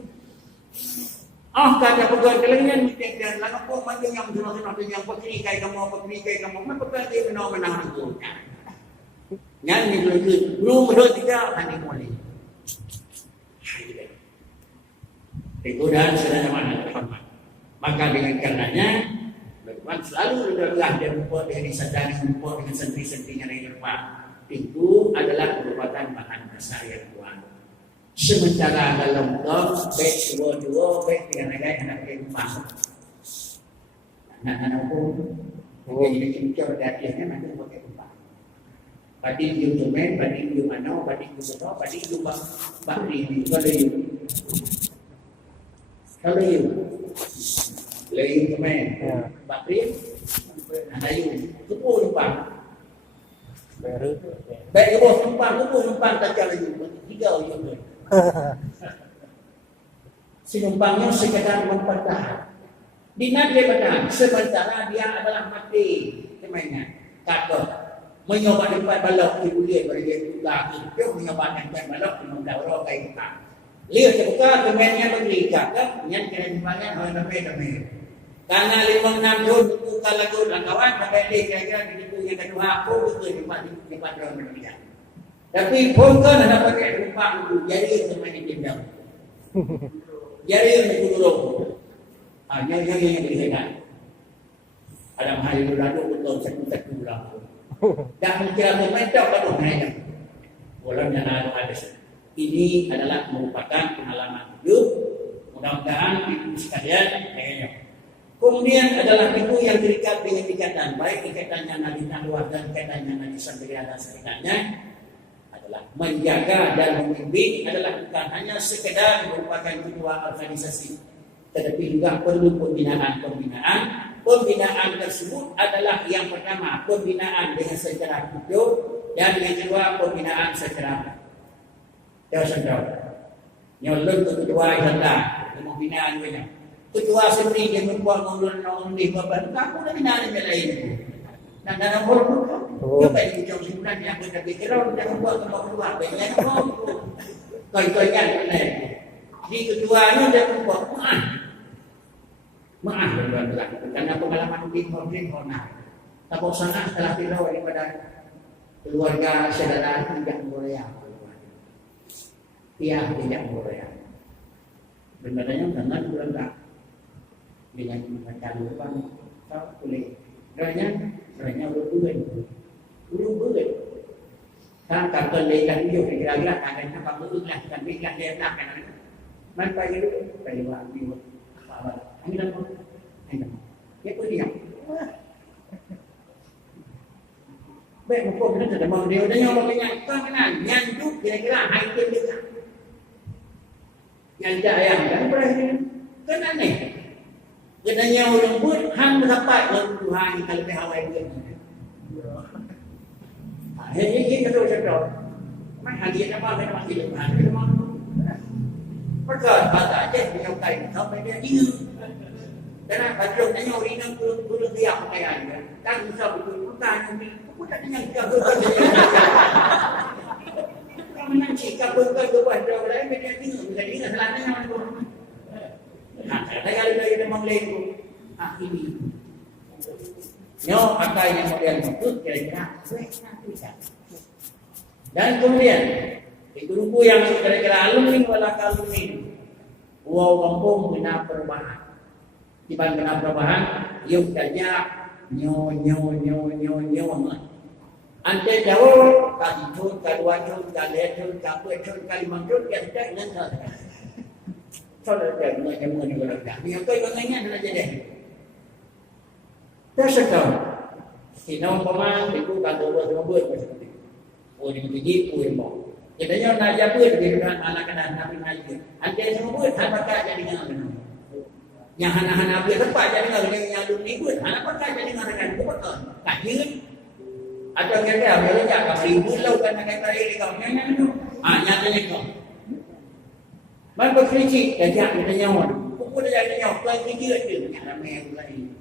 Kata pegang kelengan minta dan lalu kau mandang yang sunat yang pekri kai kamu, mana pegang dia menang tu. Nyanyi belum tidak tadi boleh. Godaan sedang mana terhormat. Maka dengan karenanya Luqman selalu berdoa dan membuat dari sadari membuat dengan sentri-sentrinya dari rumah. Itu adalah merupakan bahan dasar yang kuat. Sementara dalam dom baik dua baik dengan anak rumah. Anak-anak pun jadi cincang datiannya nanti pakai rumah. Padi dia cuman, padi dia mana, padi dia apa, padi dia bakri kalau you. Kalau you lain kemen, bakri, ada you, kupu numpang, baik kupu numpang tak jalan you, tiga you. Si numpangnya sekadar mempertahan, di nanti bertahan, sementara dia adalah mati kemennya, takut, menyoba depan balok ibu dia beri juga, dia menyoba depan balok mendaur kain kita. Lihat sebuka kemennya berlihat kan, yang kena dipanggil oleh demi. Karena 5-6 tahun buka lagu kawan sampai dia kira-kira di situ yang kedua aku betul di padron berlihat. Tapi pun kan ada pakai rumpang itu, jadi teman yang diam. Jadi yang kurung. Yang dilihat. Ada hal yang lalu betul satu bulan. Dan kira mentok kalau hanya. Bolanya ada. Ini adalah merupakan pengalaman hidup. Mudah-mudahan ibu sekalian, Kemudian adalah itu yang terikat dengan ikatan, baik ikatan yang nadi luar dan ikatan yang nadi sampaian dan sekitarnya adalah menjaga dan membimbing adalah bukan hanya sekedar merupakan ketua organisasi, tetapi juga perlu pembinaan. Pembinaan tersebut adalah yang pertama pembinaan dengan secara hidup dan yang kedua pembinaan secara tersendiri. Nyolong ketua adalah pembinaan banyak. Ketua sendiri dia membuat mengulang ni bapak kamu dah bina yang lain. Dan dalam orang dia baik hujung sebulan yang berkira-kira dia membuat tempat keluar banyak orang. Kau kan benar. Di ketuanya dia membuat maaf benar-benar karena pengalaman tim honor. Tapi sangat setelah kita daripada keluarga saudara tidak Korea. Iya tidak Korea. Sebenarnya sangat berat. Dengan macam lupa tak boleh. Kerana berbuat. Kan kata lekan dia kira-kira akan apa berulah kan bilang dia nak kan. Man pagi dulu pagi buat minggu. Apa? Ini dah. Dia pun diam. Baik muka kita sudah mau dia dah nyolong banyak kan nyanduk kira-kira hai pun dia. Yang ayam kan berani. Kan aneh. Jangan orang pun hang dapat Tuhan kalau lebih awal dia. Ini kita tahu. Mai hadiah apa kita masih lepas. Perkara kata aja dia kai sampai dia ini. Karena kalau dia orang ini belum dia pakaian kan bisa betul bukan ini. Aku tak dengar dia betul. Kamu nak cakap betul buat dia lain dia ini. Jadi selalunya saya ada yang menglego ini. Apa yang model itu kira-kira dan kemudian guru yang kira-kira alumni wala alumni wow kampung bina perubahan tiban bina perubahan yuk kerja nyo ante jauh kaditun kaduatun kaletun kapetun kalimantun kita dengan saudara jangan mengenal yang kau ingatnya adalah jadi tersekat sinau pemang itu kantor buat seperti oh di biji mau jadinya nak jaga di depan anak-anak nabi ngaji anjay semua buat apakah jadi dengan yang anak-anak dia tempat jadi dengan yang alumni buat apakah jadi dengan betul tak jelas ada kata bila jak kasih bulau kan kata ini kau nyanyi nyatanya kau man berkritik dan jak kita nyawa pukul dia nyawa kau kritik dia nak ramai mulai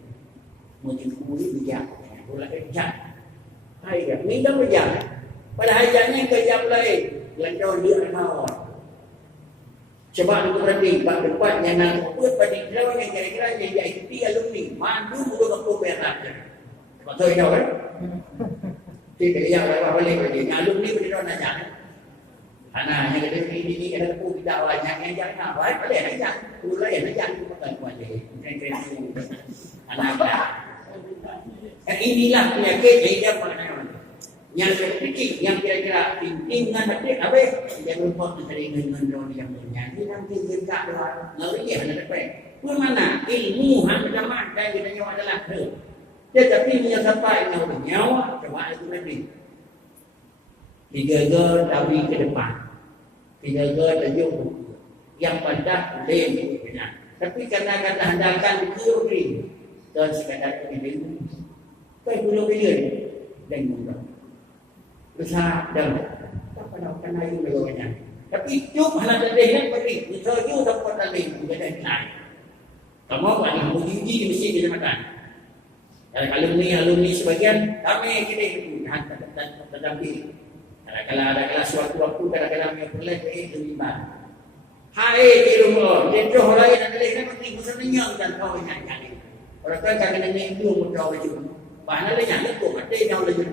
mungkin kulit bijak bola bijak hai ya ni dah bijak pada hajatnya kerja lain lanjau dia naon coba lu berhenti bab depan yang nak buat pada lawan yang kira-kira yang jadi alumni mandu mulut aku berat betul ini kan tidak yang apa balik lagi alumni begitu nanya anak yang ada ini ada pun tidak banyak yang jangan baik boleh aja mulai aja bukan wajib anak inilah penyakit yang yang sedikit yang kira-kira pimpinan nanti apa yang lupa dari dengan yang bernyanyi nanti kita doa ngeri ya ada apa pun mana ilmu hang zaman dan kita nyawa adalah tetapi punya sampai nyawa coba itu nanti dijaga dari ke depan dijaga tajuk yang pada lain tapi karena kata hendakan teori dan sekadar ini kau belum bilion dan mudah besar dan apa nak kena itu legonya tapi cuma hanya terlihat beri misalnya udah kota lain juga ada lain kamu ada uji mesti kita makan alumni sebagian kami kini hantar tetapi kalau ada kelas waktu kadang-kadang yang boleh itu lima hai di rumah jadi orang lain ada lain mesti musnahnya dan kau ingat orang kan kena minggu mudah juga mana lagi yang itu mati yang lagi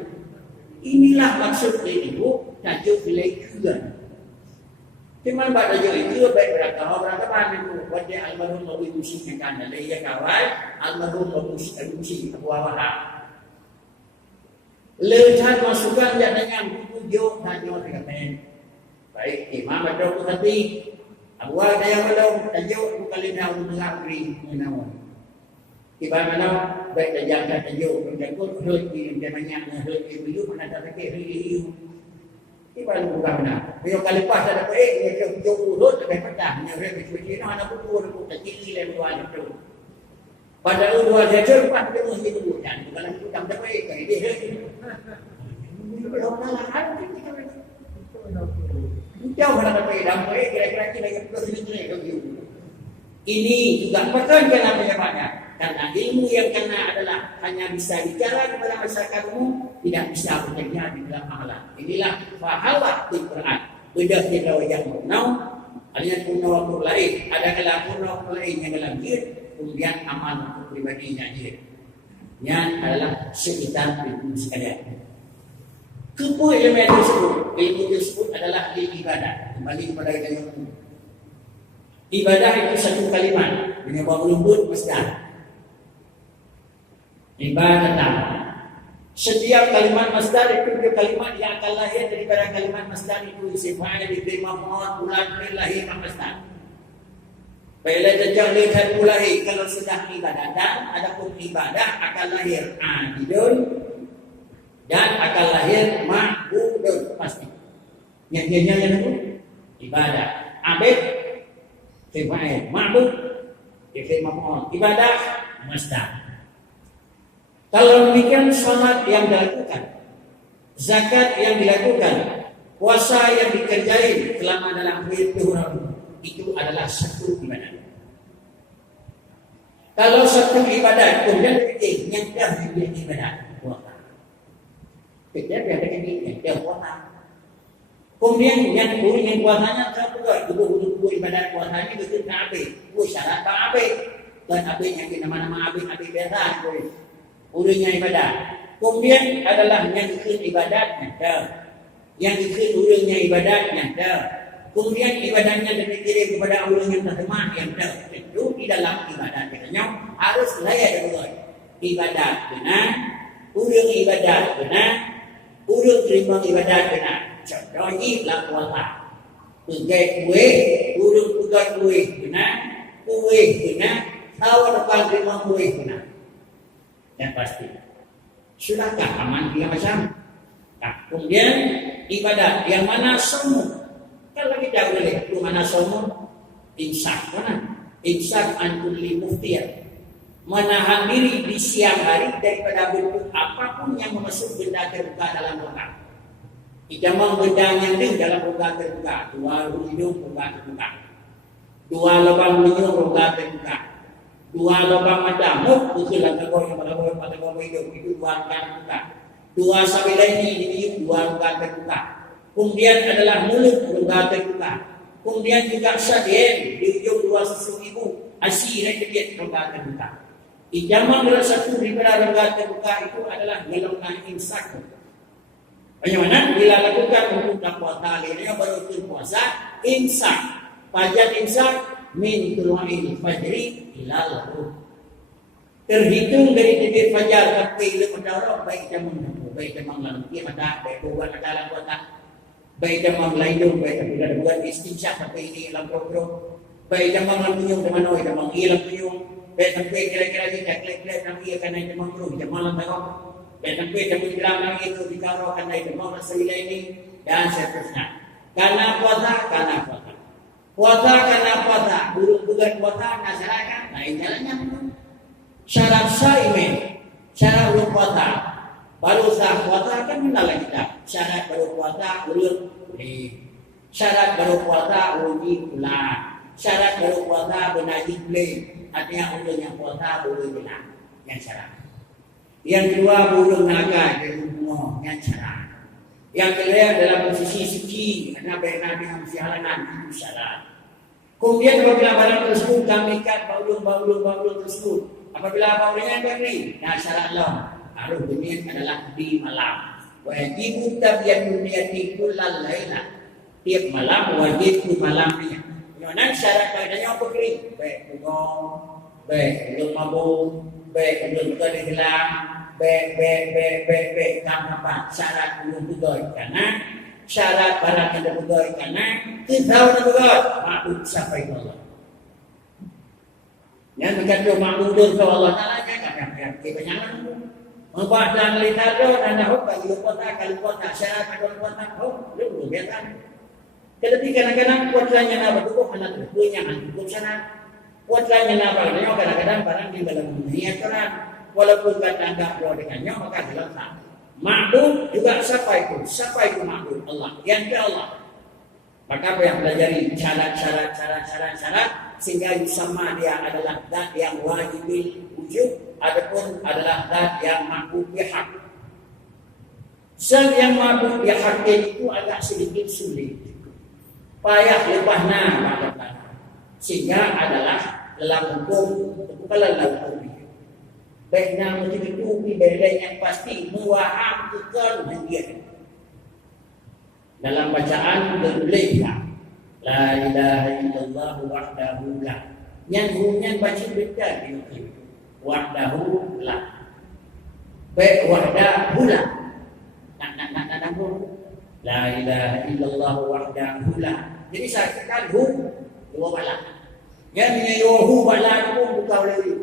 inilah maksud ini bu tajuk bilaikan cuman pada tajuk itu baik berkata orang teman itu wajah almarhum Abu Musi yang kan ada yang kawal almarhum Abu Musi Abu Wahab lehat masukan yang dengan tujuh tajuk dengan baik imam betul tadi Abu Wahab yang belum tajuk bukan lina untuk negeri menawan Ibarat mana baik tajam dan tajuk menjagut herd yang banyak herd hiu mana tak pakai herd hiu. Ibarat bukan benar. Bila kali lepas ada apa dia tajuk urut lebih petang nya herd hiu no anak pukul tak kiri le dua itu. Pada dua dia cepat dia mesti dulu kan bukan itu tak baik kan dia herd. Ini orang lain kita jauh mana sampai damai kira-kira kita yang perlu ini. Ini juga bukan karena banyak. Karena ilmu yang kena adalah hanya bisa bicara kepada masyarakat umum, tidak bisa bekerja di dalam amalan. Inilah pahala di Quran. Beda kita yang menau, hanya punya waktu lain. Ada kalau punya waktu lain yang dalam diri, kemudian amal untuk pribadinya dia. Yang adalah sekitar ilmu sekalian. Kepo ilmu tersebut adalah ibadah. Kembali kepada ilmu. Ibadah itu satu kalimat dengan berlembut masdar. Ibadah. Setiap kalimat masdar itu kalimat yang akan lahir daripada kalimat masdar itu isim fa'il diterima ma'ud bulan lahir masdar. Bila jejak lihat mulai kalau sudah ibadah dan adapun ibadah akan lahir adidun dan akan lahir ma'budun pasti. Yang dia itu ibadah. Abid fa'il ma'bud diterima ma'ud ibadah masdar. Kalau demikian salat yang dilakukan, zakat yang dilakukan, puasa yang dikerjain selama dalam bulan itu adalah satu ibadah. Kalau satu ibadah kemudian yang dah menjadi ibadah puasa. Kita ada yang dah puasa. Kemudian yang puasanya satu dua ibadah puasanya itu tak habis. Syarat tak habis. Dan habis yang nama-nama habis biasa. Urusnya ibadah. Kemudian adalah yang ikut ibadatnya. Yang ikut urusnya ibadatnya. Kemudian ibadahnya dikirim kepada orang yang terhormat yang tentu di dalam ibadat katanya harus layak dengan ibadat benar, urus ibadat benar, urus terima ibadat benar. Contohnya lah puasa. Pegai kue, urus pegai kue benar, kue benar, tahu depan terima kue benar. Yang pasti sudahkah aman dia macam kemudian ibadat yang mana semua kalau kita boleh itu mana semua imsak mana imsak ankulli muftiyah menahan diri di siang hari daripada bentuk apapun yang memasuk benda terbuka dalam lubang kita mau benda yang di dalam lubang terbuka dua hidung lubang terbuka dua lubang minyak lubang terbuka dua lubang mata, bukanlah tergolong yang pada gol hidup itu dua lubang terbuka. Dua sabilah ini dua lubang terbuka. Kemudian adalah mulut lubang terbuka. Kemudian juga sadien di ujung dua susu ibu asih kecil lubang terbuka. Ijaman adalah satu daripada lubang terbuka itu adalah golongan imsak. Bagaimana bila lakukan untuk puasa ini baru puasa imsak. Pajak imsak min tulu'il fajri ilal ghurub. Terhitung dari terbit fajar sampai ke mendarat baik jam mendapat baik jam langit mata baik buat dalam kotak baik jam laidung baik bila buat istinsyaq sampai ini lampu-lampu baik jam lampunyung teman oi jam hilang punyung baik sampai kira-kira kita klik-klik nanti akan naik jam mangru jam malam tengok baik sampai jam hilang lagi itu dikaro akan naik jam sembilan ini dan seterusnya. Karena puasa puasa karena puasa, bukan puasa masyarakat, lain jalannya. Syarat saimin, syarat belum puasa, baru sah puasa kan mendalam kita. Syarat baru puasa belum boleh. Syarat baru puasa wajib pula. Syarat baru puasa benaji boleh. Artinya untuk yang puasa boleh benar. Yang syarat. Yang kedua belum naga jadi umum yang syarat. Yang kedua dalam posisi suci, karena Nabi yang sialan itu syarat. Kemudian apabila barang tersebut kami ikat baulung tersebut. Apabila baulungnya beri, nah syarat Allah harus demikian adalah di malam. Wajib tabiat dunia kullal laila. Tiap malam wajib di malamnya. Yang syarat padanya apa beri? Baik bugong, baik belum mabuk, baik belum terhilang, baik tanpa syarat belum betul karena syarat barang yang terbuka karena kita tahu terbuka maksud siapa itu Allah. Yang berkata makmudun ke Allah Ta'ala jangan kebanyakan. Membuat dan litado dan dahulu kalau kota syarat kalau kota lu biarkan. Tetapi kadang-kadang kuatnya apa tu anak punya cukup sana. Kuatnya apa dia kadang-kadang barang di dalam dunia Quran walaupun kata anda berdoa dengannya maka dilaksanakan. Makmud juga siapa itu makmud Allah yang ke Allah. Maka apa yang pelajari syarat sehingga sama dia adalah zat yang wajib wujud adapun adalah zat yang ma'bud bihaq. Zat yang ma'bud bihaq itu agak sedikit sulit. Payah lepasna maknanya. Sehingga adalah dalam hukum bukan dalam hukum. Baiknya mesti itu bedanya yang pasti muwahamkan dia. Dalam bacaan berleha la ilaha illallah wahdahu la. Yang baca beda itu. Wahdahu la. Baik wahdahu la. Nak la ilaha illallah wahdahu la. Jadi saya katakan hu dua bala. Yang hu bala pun bukan lagi.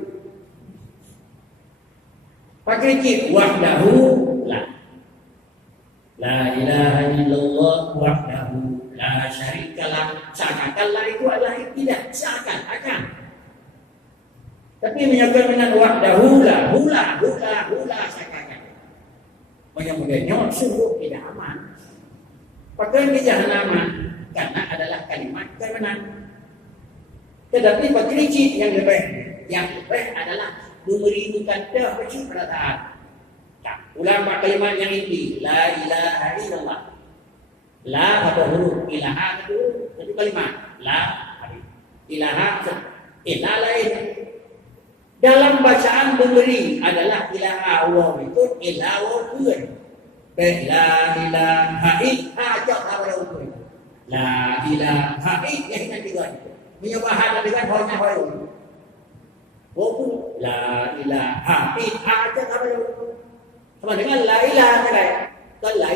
Pakai cik wahdahu la. La ilaha illallah wahdahu la syarikalah. Seakan-akan itu adalah tidak seakan-akan. Tapi menyebut dengan wahdahu la hula seakan-akan. Menyebutnya sungguh tidak aman. Padahal di jahanam karena adalah kalimat kebenaran. Tetapi bagi yang lebih adalah memberikan pencitraan. Ulama kalimat yang ini la ilaha illallah. La atau huruf ilaha itu kalimat la ilaha ilah lain. Dalam bacaan memberi adalah ilaha wa itu ilah wa pun. La ilaha illallah apa la ilaha illallah yang tiga itu. Menyebahan dengan hanya hayu. Walaupun la ilaha illallah apa sama dengan la ilaha kan? Kan la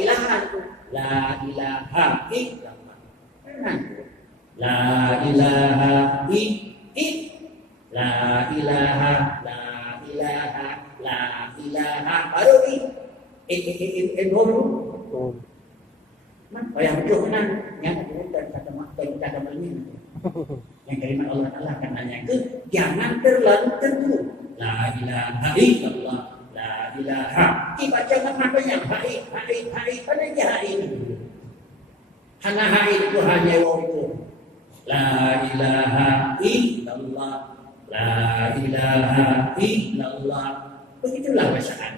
ilaha itu. La ilaha illallah. La ilaha la ilaha baru ini baru. Apa yang betul kan? Yang kata malin. Yang kalimat Allah Taala akan nanya ke jangan terlalu terlalu. La ilaha illallah. La ilaha. Dibaca apa yang haid pada dia haid. Hanya haid itu hanya itu. La ilaha illallah. La ilaha illallah. Begitulah bacaan.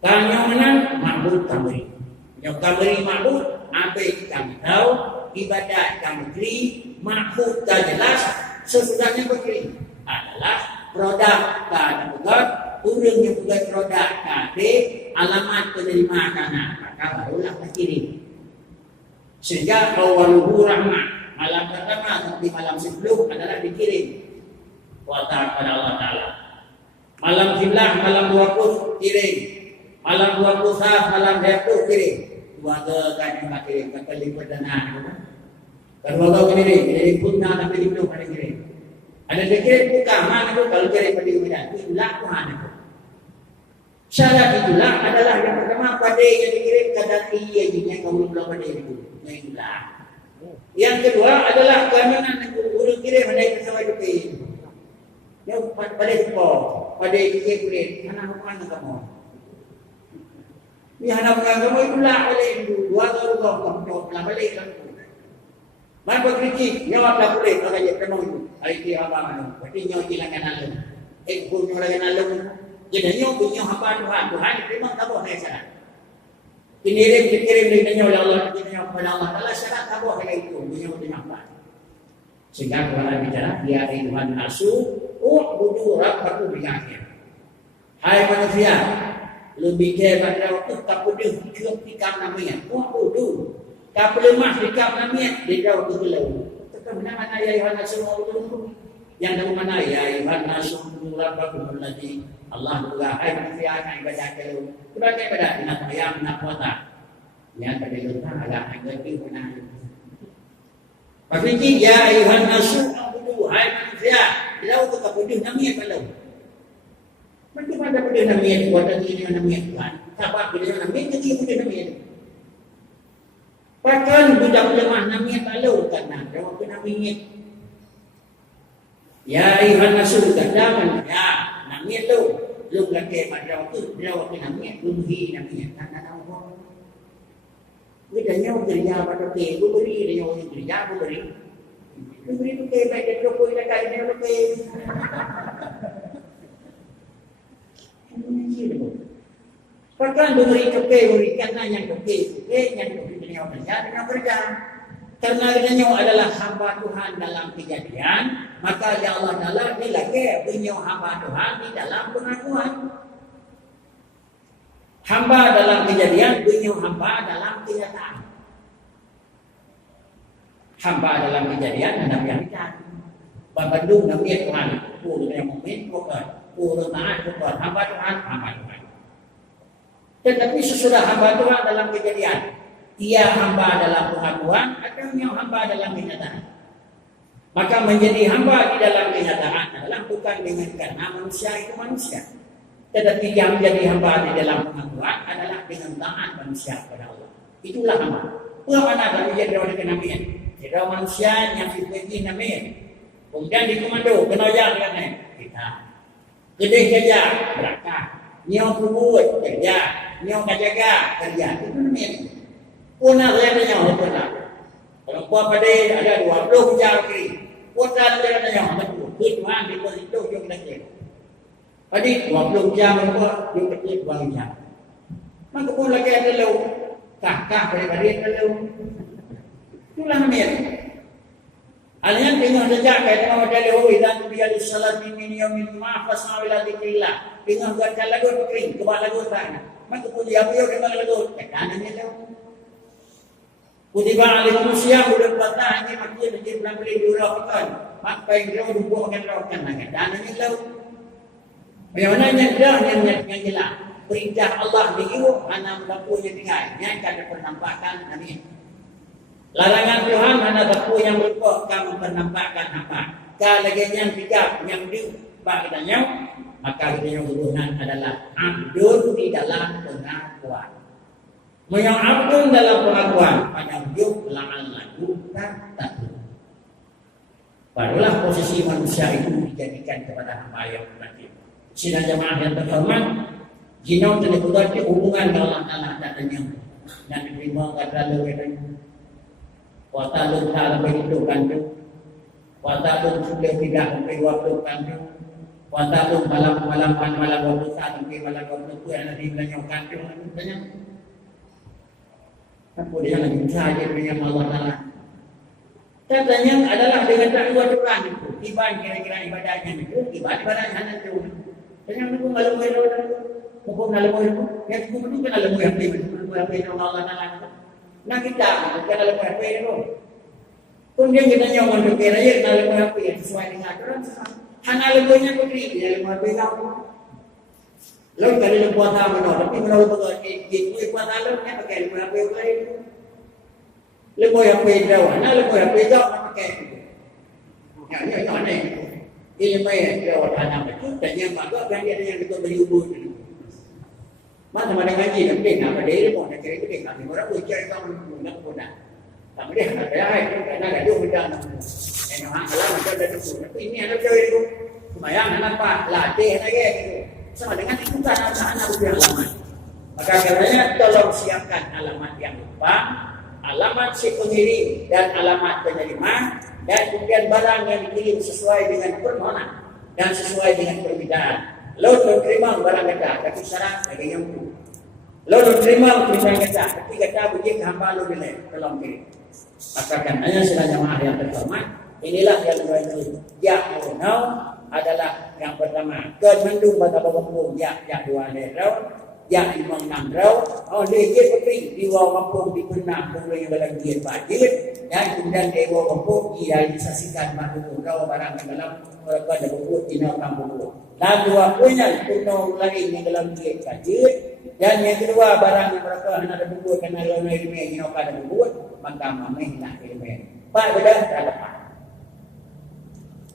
Tanya mana ma'bud kamri. Yang kamri ma'bud abid kami tahu ibadat kami kri ma'bud tak jelas sesudahnya begini adalah produk dan bukan orang yang bukan produk kade alamat penerima kana maka barulah dikirim sehingga awaluhu rahmah malam pertama seperti malam sebelum adalah dikirim kuasa kepada Allah Ta'ala malam jumlah malam 20 kirim malam 20 malam 20 kirim dua kan yang kirim kali perdana kedua kirim punna tapi itu pada kirim ada dikirim buka mana tu kalau kirim pada kemudian itulah Tuhan itu syarat itulah adalah yang pertama pada yang dikirim kadar iya yang kamu belum pada itu itulah yang kedua adalah keamanan yang guru kirim ada yang bersama itu yang pada sepuluh pada kirim mana hukuman kamu ni hana kamu itulah oleh dua kamu jawab balik kamu mana kritik jawablah boleh kalau dia penuh itu IT apa berarti nyawa hilangan alam punya hilangan alam jadi nyawa punya hamba Tuhan memang tak boleh syarat dikirim dengan oleh Allah dikirim kepada Allah Ta'ala syarat tak boleh itu nyawa punya hamba sehingga Quran bicara ya ayuhan nasu u'budu rabbakum bil akhir hai manusia lebih kepada waktu tak boleh tikam namanya u'budu tak boleh mah tikam namanya di jauh tu belau tetap mana ya ayuhan nasu u'budu yang dalam mana ya ayuhan nasu u'budu rabbakum alladzi Allah juga hai manusia akan ibadah kalau sebagai ibadah nak ayam nak puasa yang tadi lupa agak ngerti benar. Tapi ya ayuhan nasu u'budu hai manusia lau tu kapudih namiat kalau. Macam mana pudih namiat buat tadi namiat kan? Sahabat pudih namiat jadi pudih namiat. Bahkan budak lemah namiat kalau kan nak jawab namiat. Ya ayuhan nasul kadaman ya namiat lu lagi macam tu jawab namiat lu hi namiat kan tahu. Kita nyawa kerja pada ke, beri dia nyawa kerja beri. Beri tu ke baik dia joko ida kali dia ke. Bahkan beri ke berikan yang ke yang nyawa kerja. Karena dia nyawa adalah hamba Tuhan dalam kejadian, maka ya Allah Taala bila ke nyawa hamba Tuhan di dalam pengakuan. Hamba dalam kejadian, dunia hamba dalam kenyataan. Hamba dalam kejadian ada yang tidak. Bandung namanya Tuhan, puluh yang mungkin bukan, puluh taat bukan, hamba Tuhan. Tetapi sesudah hamba Tuhan dalam kejadian, ia hamba dalam pengakuan atau yang hamba dalam kenyataan. Maka menjadi hamba di dalam kenyataan adalah bukan dengan karena manusia itu manusia. Tetapi yang menjadi hamba di dalam pengakuan adalah dengan taat manusia kepada Allah. Itulah hamba. Apa mana kalau dia berada di nabian? Dia manusia yang fikih nabian. Kemudian dikomando, kena jaga dengan kita. Gede kerja, berangkat. Nyawa kubur, kerja. Nyawa jaga, kerja. Itu nabian. Punah saya nyawa punah. Kalau buat pada ada 20 jam kiri. Putra dia nyawa betul. Tuhan di situ yang kita. Adik 20 jam apa dia kecil 2 jam. Maka pun lagi ada lalu kakak daripada dia lalu. Itulah namanya. Alanya tengah sejak kaya tengah macam lehu dan biar salat min yaumil ma fasawila dikillah. Tengah baca lagu kering kebal lagu sana. Maka pun dia beliau dengan lagu kanannya lalu. Kutiba alaikum siyam bulan batah ini makin menjadi bulan beli durakan. Maka yang dia dubukkan rakan kanannya lalu. Bagaimana yang jelas perintah Allah diiwu hanya berlaku yang tinggal yang akan dipernampakkan amin. Larangan Tuhan hanya berlaku yang merupakan mempernampakkan apa. Kalau yang tidak yang dibagi maka kita hubungan adalah abdul di dalam pengakuan. Yang abdul dalam pengakuan pada wujud la'allahu tattaqun. Barulah posisi manusia itu dijadikan kepada hamba yang berarti. Sidang jemaah yang terhormat, jinau dan ikutkan hubungan dengan Allah Taala dan diterima kata lewedan. Wata lu tak lebih itu kandu. Wata lu sudah tidak lebih waktu kandu. Wata lu malam waktu saat lebih malam waktu tu yang nanti belanja kandu katanya. Apa dia lagi saja dengan Allah Taala. Katanya adalah dengan takwa Tuhan itu. Ibadah kira-kira ibadahnya itu, ibadahnya itu. Jangan lupa malam itu, hukum malam itu. Yang hukum itu kan malam itu Allah Taala. Nah kita kan malam itu. Kemudian kita nyaman berkira ya malam itu sesuai dengan aturan. Hanya lembunya putri, dia lembu itu. Lalu kalau lembu tahu mana, tapi kalau begitu itu buat alam yang pakai lembu itu. Lembu yang beda, nah lembu yang beda pakai itu. Yang ni. Ini mai jawab tanam itu dan yang bagus kan dia yang kita beli ubur. Mana ngaji dan dia apa dia pun nak kira dia kami orang ujar kamu nak pun dah. Tapi dia ada itu karena ada dua benda. Yang orang alam ada dua. Tapi ini ada cewek itu. Lumayan apa? Latih lagi gitu. Sama dengan itu kan anak ujian lama. Maka katanya tolong siapkan alamat yang lupa, alamat si pengirim dan alamat penerima. Dan kemudian barang yang dikirim sesuai dengan permohonan dan sesuai dengan permintaan. Lo terima barang kita, tapi syarat lagi yang tu. Lo terima barang kita, tapi kata bujik hamba lo bila tolong kirim. Maka kan hanya sedang jemaah yang terhormat. Inilah yang berarti ya mau adalah yang pertama. Kemendung bata bangkung ya dua lerau. Yang imam namrau, oleh dia putri diwa kampung dikenal mulai dalam dia bajir dan kemudian dewa kampung ia disaksikan makhluk kau barang dalam mereka ada buku tina kampung. Dan dua punya kuno lagi yang dalam dia bajir dan yang kedua barang yang mereka ada buku kena lawan ilmu yang ada buku maka mameh nak ilmu. Pak bedah tak dapat.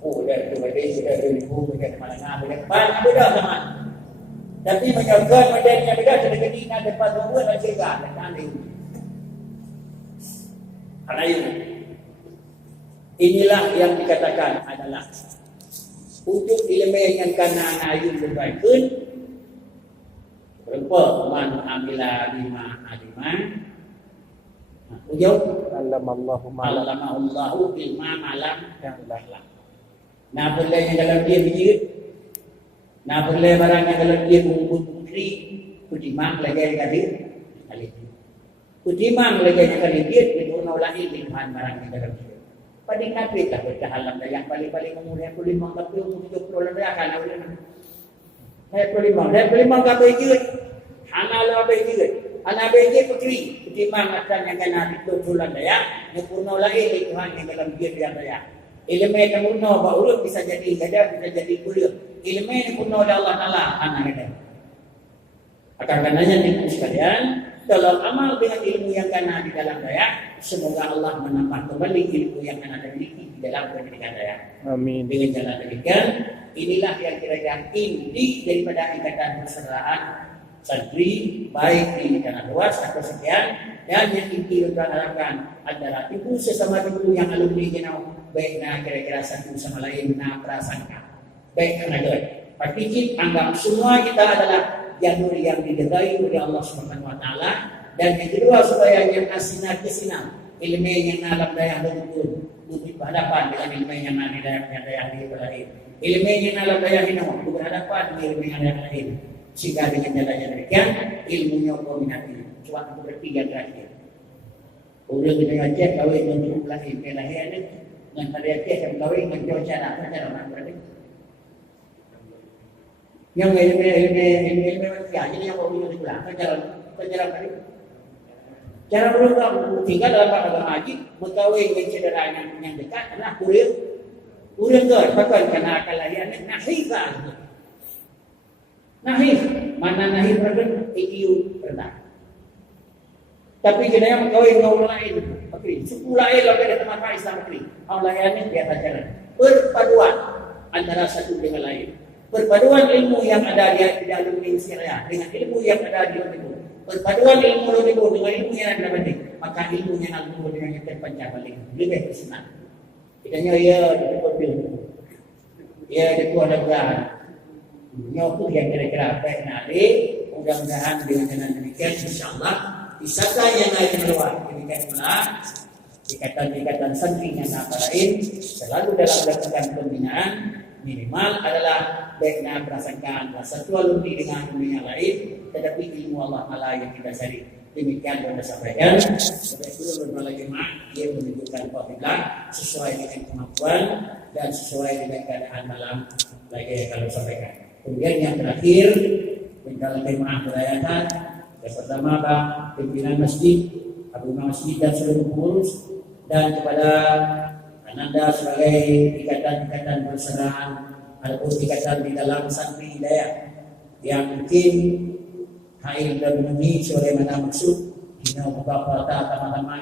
Oh, dah tu ada, sudah ada ibu, dekat mana-mana, banyak beda sama. Tapi menyokong modelnya beda, sedekati nak depan tunggu dan cegah, dan kandil. Inilah yang dikatakan adalah untuk ilmu yang kanan ayun berbaikun berupa man amila bima aliman ujub Allahu ilma malam yang lahlah. Nah boleh yang dalam dia bijit, nah boleh barang yang dalam dia mengumpul putri kudimang lagi kali kudimang lagi kali dia itu nolai ilman barang yang dalam dia. Pada kafir tak bercahalam yang paling-paling mengurang kulimang kafir umur 70 lebih akan awalnya. Saya kulimang kafir jut. Hana lo abe jut. Hana abe jut putri. Kulimang akan yang kena ditutulan daya. Nyempurna lagi Tuhan yang dalam dia daya. Ilmu yang sempurna baurut bisa jadi gada, bisa jadi kuliah. Ilmu yang sempurna oleh Allah Ta'ala hana gada. Akan kananya tipu sekalian. Kalau amal dengan ilmu yang kena di dalam daya, semoga Allah menambah kembali ilmu yang kena dimiliki di dalam pendidikan daya. Amin. Dengan jalan demikian, inilah yang kira-kira inti daripada ikatan persaudaraan santri baik di tanah luas atau sekian, dan yang inti untuk harapkan adalah tipu sesama tipu yang alumni jenau baik na kira-kira satu sama lain na prasangka baik na doa. Pakicit anggap semua kita adalah jalur yang diridai oleh Allah Subhanahu wa taala, dan yang kedua supaya yang asinar kesinam ilmu yang alam daya betul berhadapan dengan ilmu yang ada daya di lain, ilmu yang alam daya ini berhadapan dengan ilmu yang ada lain, sehingga dengan jalannya demikian ilmunya kombinasi cuma bertiga terakhir. Orang dengan cek kawin untuk lahir kelahiran dengan pada cek yang kawin dengan cara orang berarti yang ilmu manusia jadi yang boleh diulang cara tadi cara berulang tinggal dalam agama haji berkahwin dengan saudara yang dekat adalah kurir ke bahkan karena kelahiran nahifah nahif mana nahif berarti itu rendah tapi kita yang berkahwin dengan orang lain okey suku lain kalau ada teman Islam okey Allah yang biasa cara perpaduan antara satu dengan lain. Perpaduan ilmu yang ada di dalam Syria dengan ilmu yang ada di luar itu. Perpaduan ilmu luar itu dengan ilmu yang ada di maka ilmu yang ada dengan yang terpanjang paling lebih bersinar. Kitanya ya betul. Ya itu ada berat. Nyoku yang kira-kira baik nanti mudah-mudahan dengan demikian insyaallah wisata yang lain keluar demikian pula ikatan-ikatan santri yang lain selalu dalam melakukan pembinaan minimal adalah baiknya prasangkaan satu alumni dengan alumni yang lain, tetapi ilmu Allah Ta'ala yang kita cari. Demikian yang saya sampaikan. Sampai dulu berbagai jemaah dia menunjukkan fadilah sesuai dengan kemampuan dan sesuai dengan keadaan malam lagi kalau sampaikan. Kemudian yang terakhir minta jemaah berayakan. Yang pertama Pak pimpinan masjid, Abu Masjid dan seluruh pengurus, dan kepada Ananda sebagai ikatan-ikatan persaudaraan ataupun ikatan di dalam santri hidayah yang mungkin hail dan memenuhi sebagaimana maksud hina beberapa teman-teman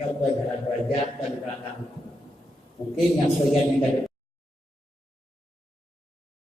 yang jalan derajat dan belakang mungkin yang sebagian yang